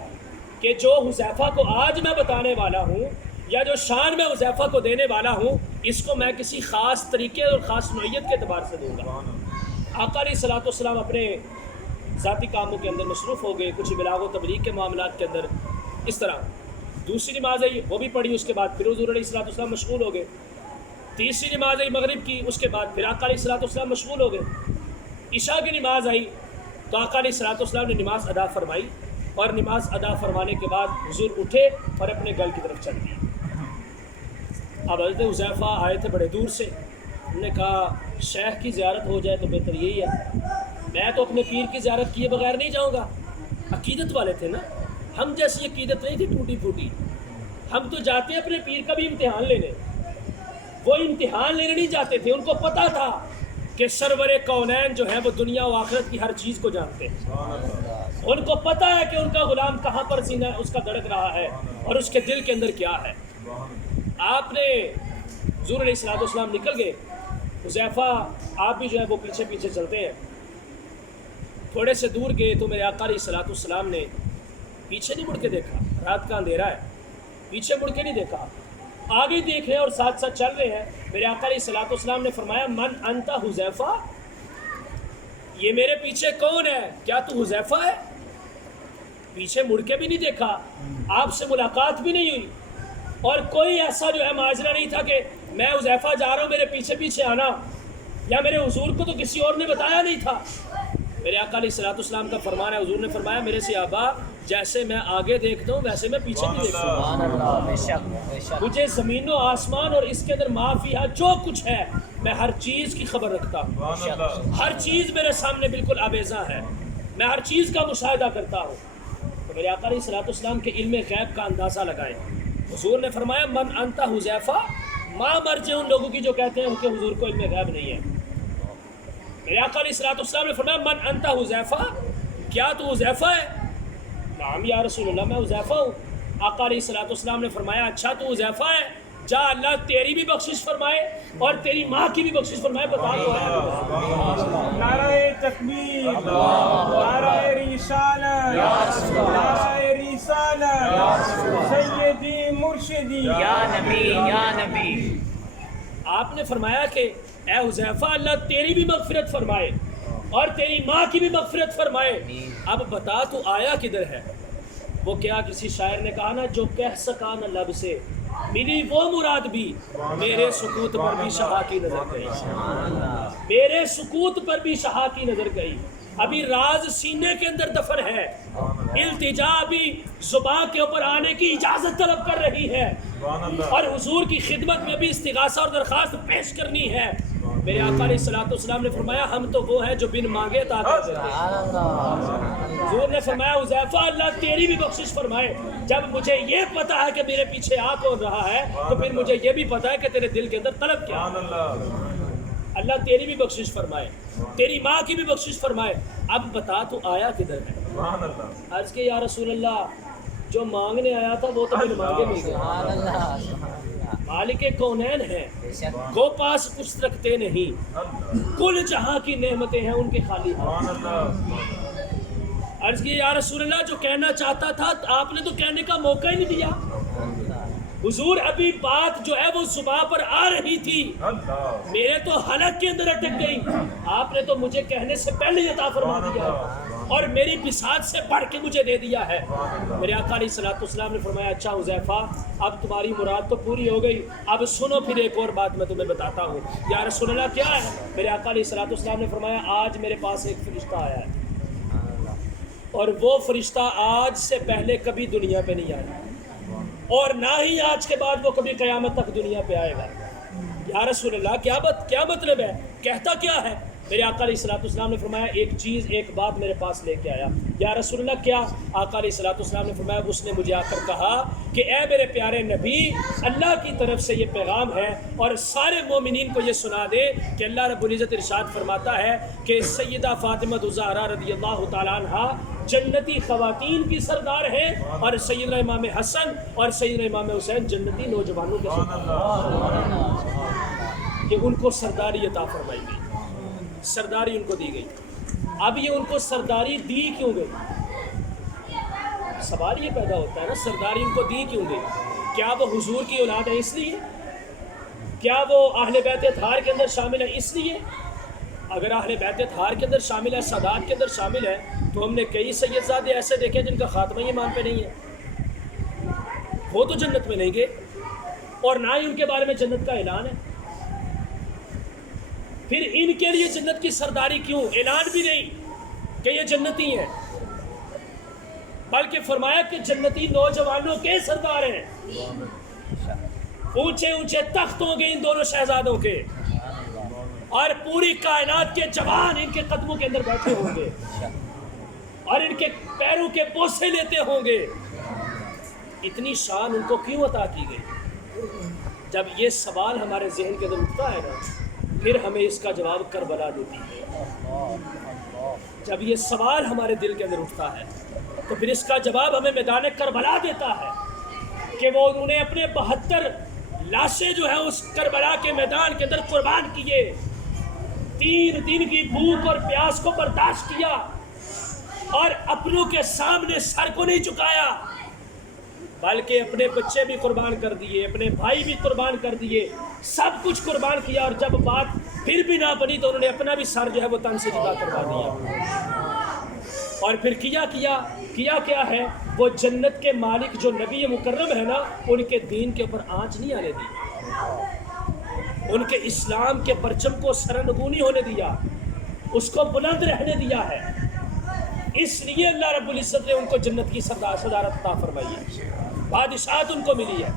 کہ جو حذیفہ کو آج میں بتانے والا ہوں یا جو شان میں حذیفہ کو دینے والا ہوں، اس کو میں کسی خاص طریقے اور خاص نوعیت کے اعتبار سے دوں گا۔ آقا علیہ الصلوۃ والسلام اپنے ذاتی کاموں کے اندر مصروف ہو گئے، کچھ بلاغ و تبلیغ کے معاملات کے اندر، اس طرح دوسری نماز آئی وہ بھی پڑھی، اس کے بعد پھر حضور علیہ الصلوۃ والسلام مشغول ہو گئے، تیسری نماز آئی مغرب کی، اس کے بعد پھر آقا علیہ الصلوۃ والسلام مشغول ہو گئے، عشاء کی نماز آئی تو آقا علیہ الصلوۃ والسلام نے نماز ادا فرمائی، اور نماز ادا فرمانے کے بعد حضور اٹھے اور اپنے گھر کی طرف چل دیے۔ اب حضرت حذیفہ آئے تھے بڑے دور سے، انہوں نے کہا شیخ کی زیارت ہو جائے تو بہتر یہی ہے، میں تو اپنے پیر کی زیارت کیے بغیر نہیں جاؤں گا۔ عقیدت والے تھے نا، ہم جیسی عقیدت نہیں تھی ٹوٹی پھوٹی، ہم تو جاتے اپنے پیر کا بھی امتحان لینے، وہ امتحان لینے نہیں جاتے تھے، ان کو پتہ تھا کہ سرور کونین جو ہے وہ دنیا و آخرت کی ہر چیز کو جانتے ہیں، ان کو پتہ ہے کہ ان کا غلام کہاں پر سینہ اس کا دھڑک رہا ہے اور اس کے دل کے اندر کیا ہے۔ آپ نے حضور علیہ الصلوۃ والسلام نکل گئے، حذیفہ آپ بھی جو ہے وہ پیچھے پیچھے چلتے ہیں، تھوڑے سے دور گئے تو میرے آقا علیہ الصلوۃ والسلام نے پیچھے نہیں مڑ کے دیکھا، رات کا اندھیرا ہے، پیچھے مڑ کے نہیں دیکھا، آگے دیکھ رہے ہیں اور ساتھ ساتھ چل رہے ہیں۔ میرے آقا علیہ الصلوۃ والسلام نے فرمایا من انت حذیفہ، یہ میرے پیچھے کون ہے، کیا تو حذیفہ ہے؟ پیچھے مڑ کے بھی نہیں دیکھا، آپ سے ملاقات بھی نہیں ہوئی، اور کوئی ایسا جو ہے ماجرا نہیں تھا کہ میں حذیفہ جا رہا ہوں میرے پیچھے پیچھے آنا، یا میرے حضور کو تو کسی اور نے بتایا نہیں تھا۔ میرے آقا علیہ الصلوۃ والسلام کا فرمان ہے، حضور نے فرمایا میرے صحابہ جیسے میں آگے دیکھتا ہوں ویسے میں پیچھے بھی دیکھتا ہوں، مجھے زمین و آسمان اور اس کے اندر ما فیہا جو کچھ ہے میں ہر چیز کی خبر رکھتا ہوں، ہر چیز میرے سامنے بالکل آویزاں ہے، میں ہر چیز کا مشاہدہ کرتا ہوں۔ تو میرے آقا علیہ الصلوۃ والسلام کے علم غیب کا اندازہ لگائیں، حضور نے فرمایا من انت حذیفہ، ماں مرجع ان لوگوں کی جو کہتے ہیں ان کے حضور کو علم غیب نہیں ہے۔ میرے آقا علیہ الصلوۃ والسلام نے فرمایا من انت حذیفہ، کیا تو حذیفہ ہے؟ نعم یا رسول اللہ میں حذیفہ ہوں۔ آقا علیہ الصلوۃ والسلام نے فرمایا اچھا تو حذیفہ ہے، جا اللہ تیری بھی بخشش فرمائے اور تیری ماں کی بھی بخشش فرمائے، بتا دو ہے۔ نعرہ تکبیر، نعرہ رسالت، نعرہ رسالت، سیدی مرشدی یا نبی یا نبی۔ آپ نے فرمایا کہ اے حذیفہ اللہ تیری بھی مغفرت فرمائے اور تیری ماں کی بھی مغفرت فرمائے، اب بتا تو آیا کدھر ہے؟ وہ کیا کسی شاعر نے کہا نا جو کہہ سکا نہ لب سے، ملی وہ مراد بھی میرے سکوت پر بھی شہا کی نظر گئی، میرے سکوت پر بھی شہا کی نظر گئی، ابھی راز سینے کے اندر دفن ہے، التجا بھی زباں کے اوپر آنے کی اجازت طلب کر رہی ہے، اور حضور کی خدمت میں بھی استغاثہ اور درخواست پیش کرنی ہے۔ میرے آقا علیہ الصلوۃ والسلام نے فرمایا ہم تو وہ ہیں جو بن مانگے عطا کر دیتے ہیں۔ حضور نے فرمایا حذیفہ اللہ تیری بھی بخشش فرمائے، جب مجھے یہ پتا ہے کہ میرے پیچھے آ کون رہا ہے تو پھر مجھے یہ بھی پتا ہے کہ تیرے دل کے اندر طلب کیا ہے۔ اللہ تیری بھی بخشش فرمائے، تیری ماں کی بھی بخشش فرمائے، اب بتا تو آیا کدھر ہے؟ عرض کہ یا رسول اللہ جو مانگنے آیا تھا وہ تو بن مانگے مل گیا، مالک کونین ہیں، وہ پاس کچھ رکھتے نہیں، کل جہاں کی نعمتیں ہیں ان کے خالی ہاتھ۔ عرض کی یا رسول اللہ جو کہنا چاہتا تھا آپ نے تو کہنے کا موقع ہی نہیں دیا، حضور ابھی بات جو ہے وہ زباں پر آ رہی تھی، میرے تو حلق کے اندر اٹک گئی، آپ نے تو مجھے کہنے سے پہلے عطا فرما دیا اور میری بساط سے بڑھ کے مجھے دے دیا ہے۔ میرے آقا علیہ الصلوۃ والسلام نے فرمایا اچھا حذیفہ اب تمہاری مراد تو پوری ہو گئی، اب سنو پھر ایک اور بات میں تمہیں بتاتا ہوں۔ یا رسول اللہ کیا ہے؟ میرے آقا علیہ الصلوۃ والسلام نے فرمایا آج میرے پاس ایک فرشتہ آیا ہے، اور وہ فرشتہ آج سے پہلے کبھی دنیا پہ نہیں آیا اور نہ ہی آج کے بعد وہ کبھی قیامت تک دنیا پہ آئے گا۔ یا رسول اللہ کیا مطلب ہے؟ کہتا کیا ہے؟ میرے آقا علیہ الصلوۃ والسلام نے فرمایا ایک چیز ایک بات میرے پاس لے کے آیا۔ یا رسول اللہ کیا؟ آقا علیہ الصلوۃ والسلام نے فرمایا اس نے مجھے آ کر کہا کہ اے میرے پیارے نبی اللہ کی طرف سے یہ پیغام ہے اور سارے مومنین کو یہ سنا دے کہ اللہ رب العزت ارشاد فرماتا ہے کہ سیدہ فاطمہ الزہرا رضی اللہ تعالیٰ عنہ جنتی خواتین کی سردار ہیں، اور سیدنا امام حسن اور سیدنا امام حسین جنتی نوجوانوں کے سردار، کہ ان کو سرداری عطا فرمائی گئی، سرداری ان کو دی گئی۔ اب یہ ان کو سرداری دی کیوں گئی؟ سوال یہ پیدا ہوتا ہے نا، سرداری ان کو دی کیوں گئی؟ کیا وہ حضور کی اولاد ہے اس لیے؟ کیا وہ اہل بیت اطہار کے اندر شامل ہے اس لیے؟ اگر اہل بیت اطہار کے اندر شامل ہے، سادات کے اندر شامل ہے، تو ہم نے کئی سیدزادے ایسے دیکھے جن کا خاتمہ ایمان پہ نہیں ہے، وہ تو جنت میں نہیں گئے، اور نہ ہی ان کے بارے میں جنت کا اعلان ہے۔ پھر ان کے لیے جنت کی سرداری کیوں؟ اعلان بھی نہیں کہ یہ جنتی ہیں، بلکہ فرمایا کہ جنتی نوجوانوں کے سردار ہیں، اونچے اونچے تخت ہوں گے ان دونوں شہزادوں کے، اور پوری کائنات کے جوان ان کے قدموں کے اندر بیٹھے ہوں گے، اور ان کے پیروں کے بوسے لیتے ہوں گے۔ اتنی شان ان کو کیوں عطا کی گئی؟ جب یہ سوال ہمارے ذہن کے اندر اٹھتا ہے نا، پھر ہمیں اس کا جواب کربلا دیتی ہے۔ جب یہ سوال ہمارے دل کے اندر اٹھتا ہے تو پھر اس کا جواب ہمیں میدان کربلا دیتا ہے، کہ وہ انہوں نے اپنے 72 لاشیں جو ہے اس کربلا کے میدان کے اندر قربان کیے، 3 دن کی بھوک اور پیاس کو برداشت کیا، اور اپنوں کے سامنے سر کو نہیں جھکایا، بلکہ اپنے بچے بھی قربان کر دیے، اپنے بھائی بھی قربان کر دیے، سب کچھ قربان کیا، اور جب بات پھر بھی نہ بنی تو انہوں نے اپنا بھی سر جو ہے وہ تن سے جدا کروا دیا۔ اور پھر کیا کیا ہے؟ وہ جنت کے مالک جو نبی مکرم ہے نا، ان کے دین کے اوپر آنچ نہیں آنے دی، ان کے اسلام کے پرچم کو سرنگونی ہونے دیا، اس کو بلند رہنے دیا ہے۔ اس لیے اللہ رب العزت نے ان کو جنت کی صدارت عطا فرمائی ہے، بادشاہت ان کو ملی ہے۔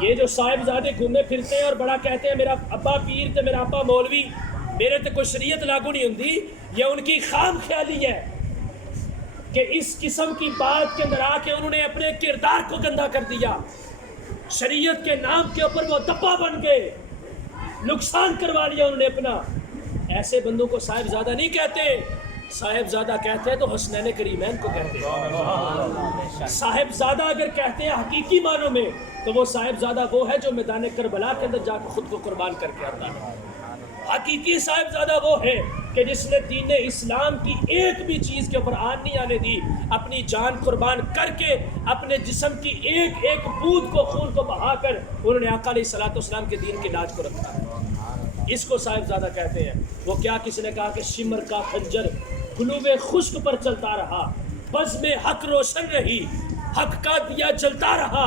یہ جو صاحبزادے گھومے پھرتے ہیں اور بڑا کہتے ہیں میرا ابا پیر تے میرا ابا مولوی، میرے تے کوئی شریعت لاگو نہیں ہوندی، یہ ان کی خام خیالی ہے کہ اس قسم کی بات کے اندر آ کے انہوں نے اپنے کردار کو گندا کر دیا، شریعت کے نام کے اوپر وہ دبا بن گئے، نقصان کروا لیا انہوں نے اپنا۔ ایسے بندوں کو صاحبزادہ نہیں کہتے، صاحبزادہ کہتے ہیں تو حسنین کریمین کو کہتے ہیں۔ صاحبزادہ اگر کہتے ہیں حقیقی معنوں میں تو وہ صاحبزادہ وہ ہے جو میدان کربلا کے اندر جا کے خود کو قربان کر کے آتا ہے۔ حقیقی صاحبزادہ وہ ہے کہ جس نے دین اسلام کی ایک بھی چیز کے اوپر آن نہیں آنے دی، اپنی جان قربان کر کے اپنے جسم کی ایک ایک بوند کو، خون کو بہا کر انہوں نے آقا علیہ الصلوۃ والسلام کے دین کی لاج کو رکھا۔ اس کو صاحبزادہ کہتے ہیں۔ وہ کیا کسی نے کہا کہ شمر کا خنجر قلوب خشک پر چلتا رہا، بزم حق روشن رہی، حق کا دیا جلتا رہا،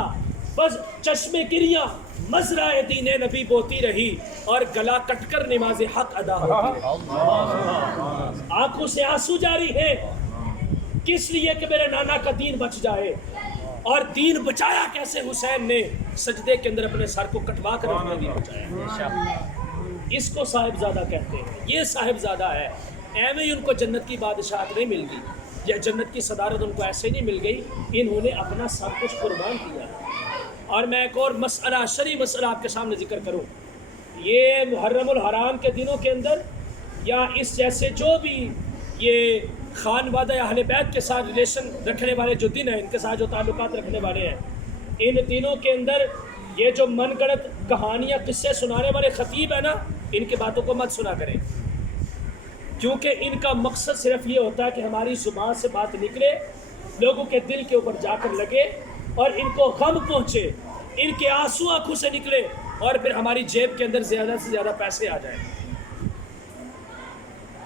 بس چشم گریاں مزرعہ دین نبی بوتی رہی، اور گلا کٹ کر نماز حق ادا ہوتی رہی۔ آنکھوں سے آنسو جاری ہے، کس لیے کہ میرے نانا کا دین بچ جائے۔ اور دین بچایا کیسے؟ حسین نے سجدے کے اندر اپنے سر کو کٹوا کر اپنے دین بچایا۔ اس کو صاحبزادہ کہتے ہیں۔ یہ صاحبزادہ ہے۔ ایویں ہی ان کو جنت کی بادشاہت نہیں مل گئی، یا جنت کی صدارت ان کو ایسے نہیں مل گئی، انہوں نے اپنا سب کچھ قربان کیا۔ اور میں ایک اور مسئلہ، شرعی مسئلہ آپ کے سامنے ذکر کروں۔ یہ محرم الحرام کے دنوں کے اندر، یا اس جیسے جو بھی یہ خانوادہ اہل بیت کے ساتھ ریلیشن رکھنے والے جو دن ہیں، ان کے ساتھ جو تعلقات رکھنے والے ہیں، ان دنوں کے اندر یہ جو من گڑت کہانیاں قصے سنانے والے خطیب ہیں نا، ان کی باتوں کو مت سنا کریں، کیونکہ ان کا مقصد صرف یہ ہوتا ہے کہ ہماری زبان سے بات نکلے، لوگوں کے دل کے اوپر جا کر لگے، اور ان کو غم پہنچے، ان کے آنسو آنکھوں سے نکلے، اور پھر ہماری جیب کے اندر زیادہ سے زیادہ پیسے آ جائیں۔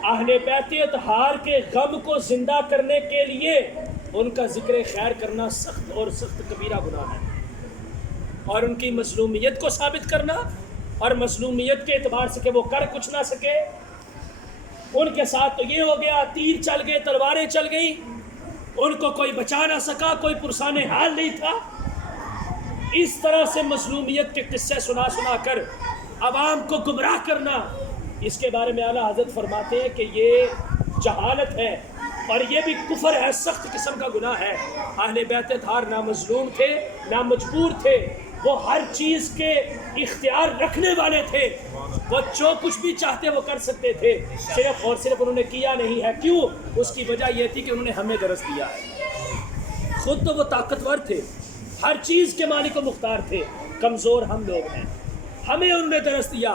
اہل بیت اطہار کے غم کو زندہ کرنے کے لیے ان کا ذکر خیر کرنا سخت اور سخت کبیرہ گناہ ہے، اور ان کی مظلومیت کو ثابت کرنا، اور مظلومیت کے اعتبار سے کہ وہ کر کچھ نہ سکے۔ ان کے ساتھ تو یہ ہو گیا، تیر چل گئے، تلواریں چل گئیں، ان کو کوئی بچا نہ سکا، کوئی پرسان حال نہیں تھا۔ اس طرح سے مظلومیت کے قصے سنا سنا کر عوام کو گمراہ کرنا، اس کے بارے میں اعلیٰ حضرت فرماتے ہیں کہ یہ جہالت ہے، اور یہ بھی کفر ہے، سخت قسم کا گناہ ہے۔ اہل بیت اطہار نہ مظلوم تھے، نہ مجبور تھے، وہ ہر چیز کے اختیار رکھنے والے تھے، وہ جو کچھ بھی چاہتے وہ کر سکتے تھے، صرف اور صرف انہوں نے کیا نہیں ہے۔ کیوں؟ اس کی وجہ یہ تھی کہ انہوں نے ہمیں درس دیا ہے۔ خود تو وہ طاقتور تھے، ہر چیز کے مالک و مختار تھے، کمزور ہم لوگ ہیں۔ ہمیں انہوں نے درس دیا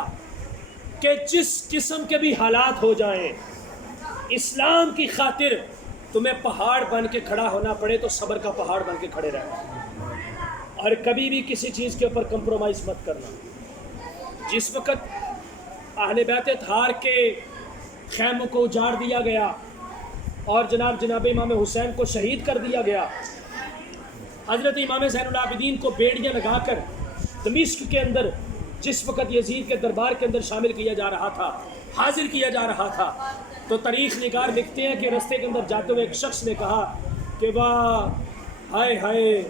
کہ جس قسم کے بھی حالات ہو جائیں، اسلام کی خاطر تمہیں پہاڑ بن کے کھڑا ہونا پڑے تو صبر کا پہاڑ بن کے کھڑے رہنا، اور کبھی بھی کسی چیز کے اوپر کمپرومائز مت کرنا۔ جس وقت اہل بیت اطہار کے خیموں کو اجاڑ دیا گیا اور جناب امام حسین کو شہید کر دیا گیا، حضرت امام زین العابدین کو بیڑیاں لگا کر دمشق کے اندر جس وقت یزید کے دربار کے اندر شامل کیا جا رہا تھا، حاضر کیا جا رہا تھا، تو تاریخ نگار لکھتے ہیں کہ رستے کے اندر جاتے ہوئے ایک شخص نے کہا کہ واہ ہائے ہائے،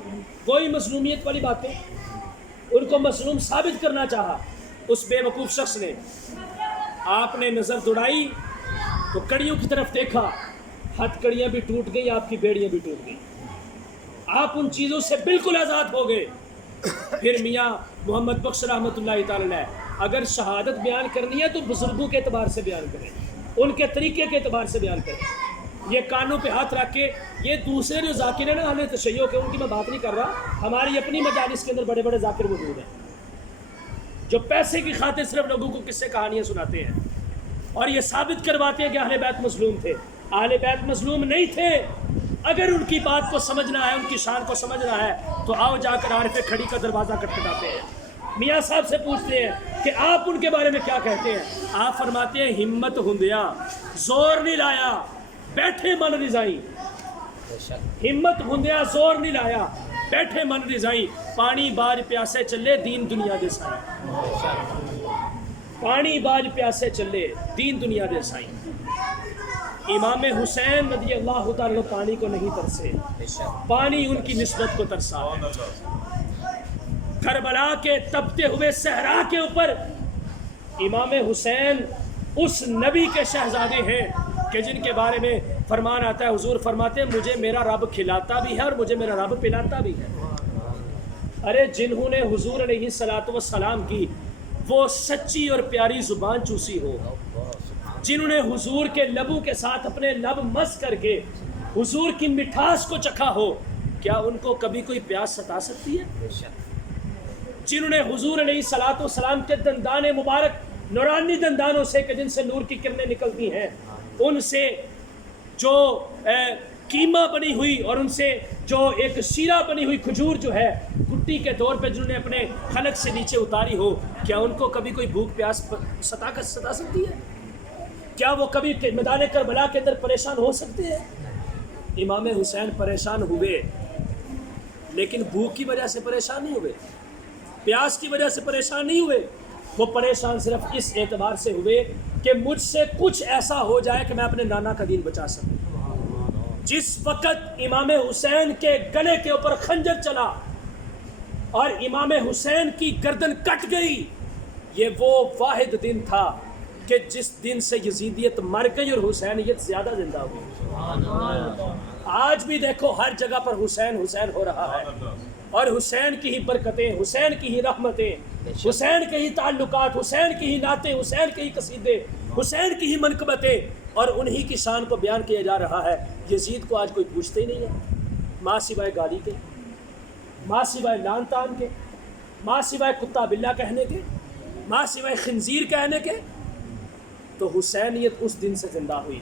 وہی مظلومیت والی باتیں، ان کو مظلوم ثابت کرنا چاہا اس بے وقوف شخص نے۔ آپ نے نظر دوڑائی تو کڑیوں کی طرف دیکھا، ہتھ کڑیاں بھی ٹوٹ گئی، آپ کی بیڑیاں بھی ٹوٹ گئیں، آپ ان چیزوں سے بالکل آزاد ہو گئے۔ پھر میاں محمد بخش رحمۃ اللہ تعالی علیہ، اگر شہادت بیان کرنی ہے تو بزرگوں کے اعتبار سے بیان کریں، ان کے طریقے کے اعتبار سے بیان کریں۔ یہ کانوں پہ ہاتھ رکھ کے، یہ دوسرے جو ذاکر ہیں نا اہل تشیع کے، ان کی میں بات نہیں کر رہا، ہماری اپنی مجالس کے اندر بڑے بڑے ذاکر موجود ہیں جو پیسے کی خاطر صرف لوگوں کو قصے کہانیاں سناتے ہیں اور یہ ثابت کرواتے ہیں کہ اہل بیت مظلوم تھے۔ اہل بیت مظلوم نہیں تھے۔ اگر ان کی بات کو سمجھنا ہے، ان کی شان کو سمجھنا ہے، تو آؤ جا کر عارف کھڑی کا دروازہ کٹکھٹاتے ہیں، میاں صاحب سے پوچھتے ہیں کہ آپ ان کے بارے میں کیا کہتے ہیں۔ آپ فرماتے ہیں ہمت ہندیا، زور نہیں لایا، بیٹھے من رضائی۔ ہمت ہندیا، زور نہیں لایا، بیٹھے من رضائی، پانی باج پیاسے چلے دین دنیا دے سائی، پانی باج پیاسے چلے دین دنیا دے سائی۔ امام حسین رضی اللہ تعالیٰ پانی کو نہیں ترسے، پانی ان کی نسبت کو ترسا ہے۔ کربلا کے تپتے ہوئے صحرا کے اوپر امام حسین اس نبی کے شہزادے ہیں کہ جن کے بارے میں فرمان آتا ہے، حضور فرماتے ہیں مجھے میرا رب کھلاتا بھی ہے اور مجھے میرا رب پلاتا بھی ہے۔ ارے جنہوں نے حضور علیہ الصلوۃ والسلام کی وہ سچی اور پیاری زبان چوسی ہو، جنہوں نے حضور کے لبوں کے ساتھ اپنے لب مس کر کے حضور کی مٹھاس کو چکھا ہو، کیا ان کو کبھی کوئی پیاس ستا سکتی ہے؟ جنہوں نے حضور علیہ الصلوۃ والسلام کے دندان مبارک نورانی دندانوں سے کہ جن سے نور کی کرنیں نکلتی ہیں، ان سے جو قیمہ بنی ہوئی اور ان سے جو ایک شیرہ بنی ہوئی کھجور جو ہے گٹی کے طور پہ جنہوں نے اپنے خلق سے نیچے اتاری ہو، کیا ان کو کبھی کوئی بھوک پیاس ستا سکتی ہے؟ کیا وہ کبھی میدان کربلا کے اندر پریشان ہو سکتے ہیں؟ امام حسین پریشان ہوئے، لیکن بھوک کی وجہ سے پریشان نہیں ہوئے، پیاس کی وجہ سے پریشان نہیں ہوئے، وہ پریشان صرف اس اعتبار سے ہوئے کہ مجھ سے کچھ ایسا ہو جائے کہ میں اپنے نانا کا دین بچا سکوں۔ جس وقت امام حسین کے گلے کے اوپر خنجر چلا اور امام حسین کی گردن کٹ گئی، یہ وہ واحد دن تھا کہ جس دن سے یزیدیت مر گئی اور حسینیت زیادہ زندہ ہوئی۔ آج بھی دیکھو ہر جگہ پر حسین حسین ہو رہا ہے، اور حسین کی ہی برکتیں، حسین کی ہی رحمتیں، حسین کے ہی تعلقات، حسین کی ہی نعتیں، حسین کے ہی قصیدے، حسین کی ہی منقبتیں، اور انہی کی شان کو بیان کیا جا رہا ہے۔ یزید کو آج کوئی پوچھتے ہی نہیں ہے، ماں سوائے گالی کے، ماں سوائے لان تان کے، ماں سوائے کتا بلّا کہنے کے، ماں سوائے خنزیر کہنے کے۔ تو حسینیت اس دن سے زندہ ہوئی۔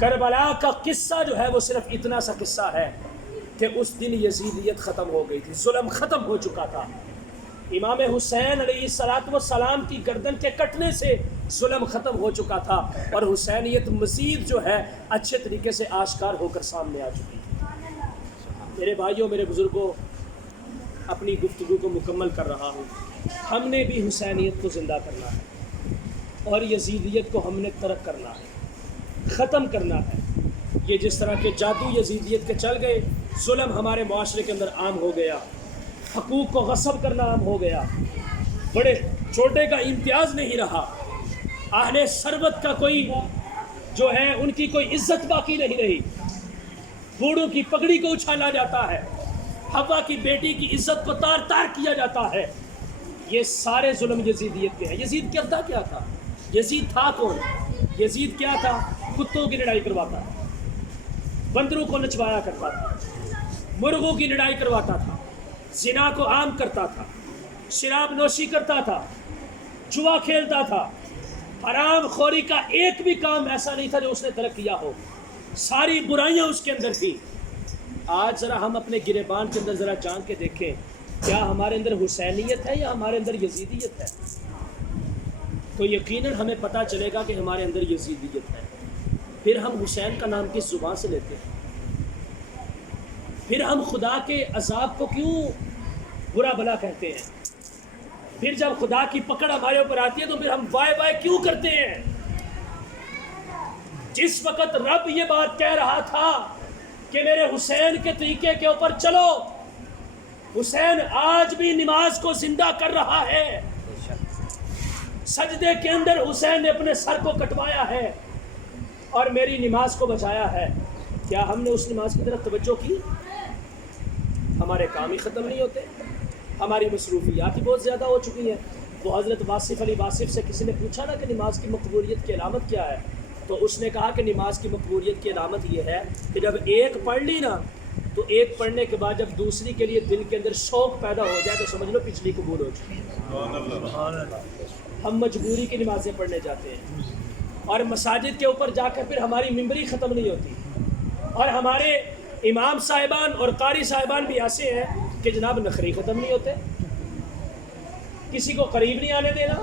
کربلا کا قصہ جو ہے وہ صرف اتنا سا قصہ ہے کہ اس دن یزیدیت ختم ہو گئی تھی، ظلم ختم ہو چکا تھا۔ امام حسین علیہ الصلوۃ والسلام کی گردن کے کٹنے سے ظلم ختم ہو چکا تھا، اور حسینیت مزید جو ہے اچھے طریقے سے آشکار ہو کر سامنے آ چکی ہے۔ میرے بھائیوں، میرے بزرگوں، اپنی گفتگو کو مکمل کر رہا ہوں۔ ہم نے بھی حسینیت کو زندہ کرنا ہے، اور یزیدیت کو ہم نے ترک کرنا ہے، ختم کرنا ہے۔ یہ جس طرح کے جادو یزیدیت کے چل گئے، ظلم ہمارے معاشرے کے اندر عام ہو گیا، حقوق کو غصب کرنا عام ہو گیا، بڑے چھوٹے کا امتیاز نہیں رہا، اہل ثروت کا کوئی جو ہے ان کی کوئی عزت باقی نہیں رہی، بوڑھوں کی پگڑی کو اچھالا جاتا ہے، حوا کی بیٹی کی عزت کو تار تار کیا جاتا ہے، یہ سارے ظلم یزیدیت کے ہیں۔ یزید کرتا کیا تھا؟ یزید تھا کون؟ یزید کیا تھا؟ کتوں کی لڑائی کرواتا تھا، بندروں کو نچوایا کرتا تھا، مرغوں کی لڑائی کرواتا تھا، زنا کو عام کرتا تھا، شراب نوشی کرتا تھا، جوا کھیلتا تھا، حرام خوری کا ایک بھی کام ایسا نہیں تھا جو اس نے ترک کیا ہو، ساری برائیاں اس کے اندر تھی۔ آج ذرا ہم اپنے گریبان کے اندر ذرا جان کے دیکھیں، کیا ہمارے اندر حسینیت ہے یا ہمارے اندر یزیدیت ہے؟ تو یقیناً ہمیں پتہ چلے گا کہ ہمارے اندر یزیدیت ہے۔ پھر ہم حسین کا نام کس زبان سے لیتے ہیں؟ پھر ہم خدا کے عذاب کو کیوں برا بلا کہتے ہیں؟ پھر جب خدا کی پکڑ ہمارے اوپر آتی ہے تو پھر ہم وائے وائے کیوں کرتے ہیں؟ جس وقت رب یہ بات کہہ رہا تھا کہ میرے حسین کے طریقے کے اوپر چلو، حسین آج بھی نماز کو زندہ کر رہا ہے، سجدے کے اندر حسین نے اپنے سر کو کٹوایا ہے اور میری نماز کو بچایا ہے، کیا ہم نے اس نماز کی طرف توجہ کی؟ ہمارے کام ہی ختم نہیں ہوتے، ہماری مصروفیات ہی بہت زیادہ ہو چکی ہیں۔ وہ حضرت واصف علی واصف سے کسی نے پوچھا نا کہ نماز کی مقبولیت کی علامت کیا ہے، تو اس نے کہا کہ نماز کی مقبولیت کی علامت یہ ہے کہ جب ایک پڑھ لی نا تو ایک پڑھنے کے بعد جب دوسری کے لیے دل کے اندر شوق پیدا ہو جائے تو سمجھ لو پچھلی قبول ہو چکی ہے۔ ہم مجبوری کی نمازیں پڑھنے جاتے ہیں اور مساجد کے اوپر جا کر پھر ہماری ممبری ختم نہیں ہوتی، اور ہمارے امام صاحبان اور قاری صاحبان بھی ایسے ہیں کہ جناب نخری ختم نہیں ہوتے، کسی کو قریب نہیں آنے دینا،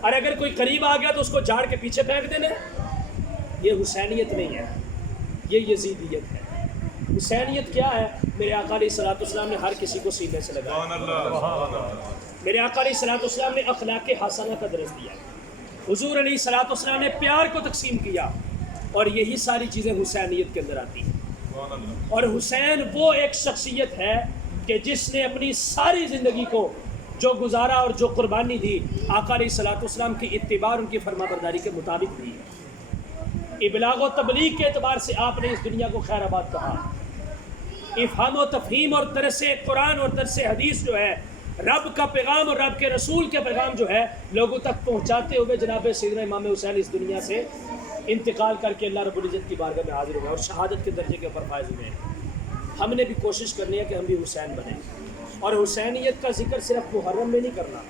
اور اگر کوئی قریب آ گیا تو اس کو جھاڑ کے پیچھے پھینک دینا۔ یہ حسینیت نہیں ہے، یہ یزیدیت ہے۔ حسینیت کیا ہے؟ میرے آقا علیہ الصلوۃ والسلام نے ہر کسی کو سینے سے لگایا، میرے آقا علیہ الصلوۃ والسلام نے اخلاق حسنہ کا درس دیا، حضور علیہ الصلوۃ والسلام نے پیار کو تقسیم کیا، اور یہی ساری چیزیں حسینیت کے اندر آتی ہیں۔ اور حسین وہ ایک شخصیت ہے کہ جس نے اپنی ساری زندگی کو جو گزارا اور جو قربانی دی آقا علیہ الصلوۃ والسلام کی اتباع اور ان کی فرما برداری کے مطابق دی۔ ابلاغ و تبلیغ کے اعتبار سے آپ نے اس دنیا کو خیر آباد کہا، افہام و تفہیم اور درس قرآن اور درس حدیث جو ہے، رب کا پیغام اور رب کے رسول کے پیغام جو ہے لوگوں تک پہنچاتے ہوئے جناب سیدنا امام حسین اس دنیا سے انتقال کر کے اللہ رب العزت کی بارگاہ میں حاضر ہوئے اور شہادت کے درجے کے اوپر فائز ہوئے ہیں۔ ہم نے بھی کوشش کرنی ہے کہ ہم بھی حسین بنیں، اور حسینیت کا ذکر صرف محرم میں نہیں کرنا،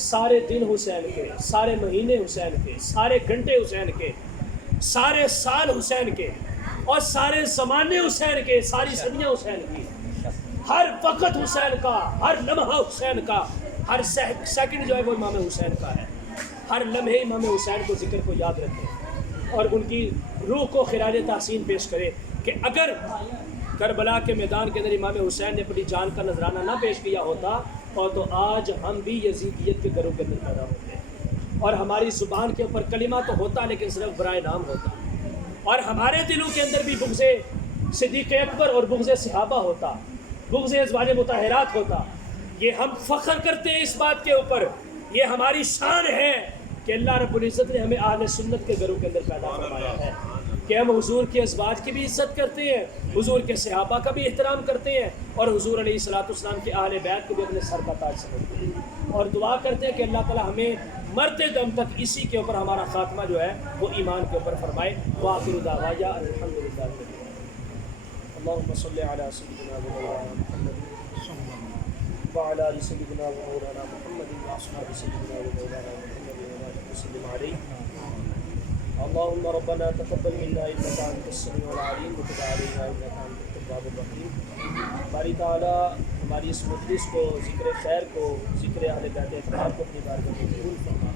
سارے دن حسین کے، سارے مہینے حسین کے، سارے گھنٹے حسین کے، سارے سال حسین کے، اور سارے زمانے حسین کے، ساری صدیاں حسین کی، ہر وقت حسین کا، ہر لمحہ حسین کا، ہر سیکنڈ جو ہے وہ امام حسین کا ہے۔ ہر لمحے امام حسین کو ذکر کو یاد رکھیں اور ان کی روح کو خراج تحسین پیش کریں کہ اگر کربلا کے میدان کے اندر امام حسین نے اپنی جان کا نذرانہ نہ پیش کیا ہوتا اور تو آج ہم بھی یزیدیت کے گھروں کے اندر پیدا ہوتے، اور ہماری زبان کے اوپر کلمہ تو ہوتا لیکن صرف برائے نام ہوتا، اور ہمارے دلوں کے اندر بھی بغض صدیق اکبر اور بغض صحابہ ہوتا، بغض ازواج مطہرات ہوتا۔ یہ ہم فخر کرتے ہیں اس بات کے اوپر، یہ ہماری شان ہے کہ اللہ رب العزت نے ہمیں اہل سنت کے گھروں کے اندر پیدا فرمایا ہے کہ ہم حضور کے ازواج کی بھی عزت کرتے ہیں، حضور کے صحابہ کا بھی احترام کرتے ہیں، اور حضور علیہ الصلوۃ والسلام کے اہل بیت کو بھی اپنے سر کا تاج سمجھتے ہیں، اور دعا کرتے ہیں کہ اللہ تعالیٰ ہمیں مرتے دم تک اسی کے اوپر ہمارا خاتمہ جو ہے وہ ایمان کے اوپر فرمائے۔ وآخر دعوانا الحمدللہ رب العالمین۔ اللہم صلی علی سیدنا محمد وعلی آل سیدنا مولانا محمد واصحاب سیدنا مولانا محمد وسلم علیہ۔ اللهم ربنا تقبل منا انك انت السميع العليم وتب علينا انك انت التواب الرحيم۔ باری تعالیٰ ہماری اس مجلس کو، ذکر خیر کو، ذکر اہل بیت اطہار کو اپنی بارگاہ میں قبول فرما۔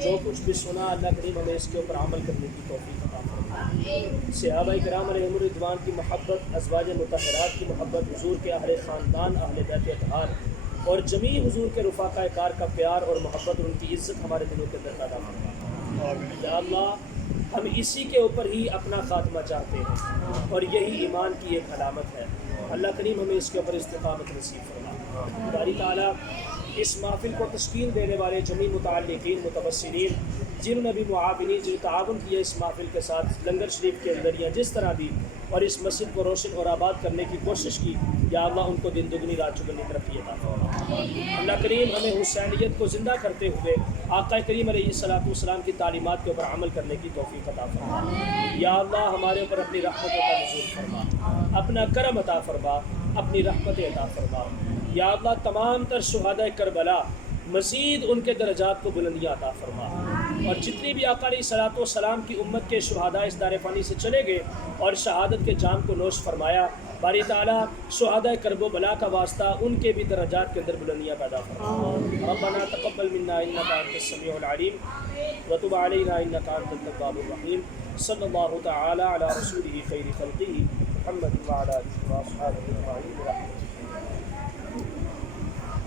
جو کچھ بھی سنا اللہ کریم ہمیں اس کے اوپر عمل کرنے کی توفیق عطا فرما۔ صحابہ کرام علیہم الرضوان کی محبت، ازواج مطہرات کی محبت، حضور کے اہل خاندان، اہل بیت اطہار اور جمیع حضور کے رفقاء کار کا پیار اور محبت اور ان کی عزت ہمارے دلوں کے اندر پیدا فرما۔ یا اللہ ہم اسی کے اوپر ہی اپنا خاتمہ چاہتے ہیں اور یہی ایمان کی ایک علامت ہے۔ اللہ کریم ہمیں اس کے اوپر استقامت نصیب فرما۔ باری تعالیٰ اس محفل کو تشکیل دینے والے جمیع متعلقین، متبصرین، جنہوں نے بھی معاونین، جن تعاون کیا اس محفل کے ساتھ لنگر شریف کے اندر یا جس طرح بھی اور اس مسجد کو روشن اور آباد کرنے کی کوشش کی، یا اللہ ان کو دن دگنی رات چگنی ترقی عطا فرما۔ اللہ کریم ہمیں حسینیت کو زندہ کرتے ہوئے آقا کریم علیہ الصلوۃ والسلام کی تعلیمات کے اوپر عمل کرنے کی توفیق عطا فرما۔ یا اللہ ہمارے اوپر اپنی رحمتوں کا نزول فرما، اپنا کرم عطا فرما، اپنی رحمت عطا فرما۔ یا اللہ تمام تر شہداء کربلا مزید ان کے درجات کو بلندیاں عطا فرما، اور جتنی بھی آقا علیہ الصلوۃ والسلام کی امت کے شہداء اس دار فانی سے چلے گئے اور شہادت کے جام کو نوش فرمایا، باری تعالیٰ شہداء کرب و بلا کا واسطہ ان کے بھی درجات کے اندر بلندیاں پیدا فرما۔ ربنا تقبل منا انک انت السمیع العلیم وتب علینا انک انت التواب الرحیم۔ صلی اللہ تعالی علی رسولہ خیر خلقہ محمد وعلی آلہ واصحابہ اجمعین۔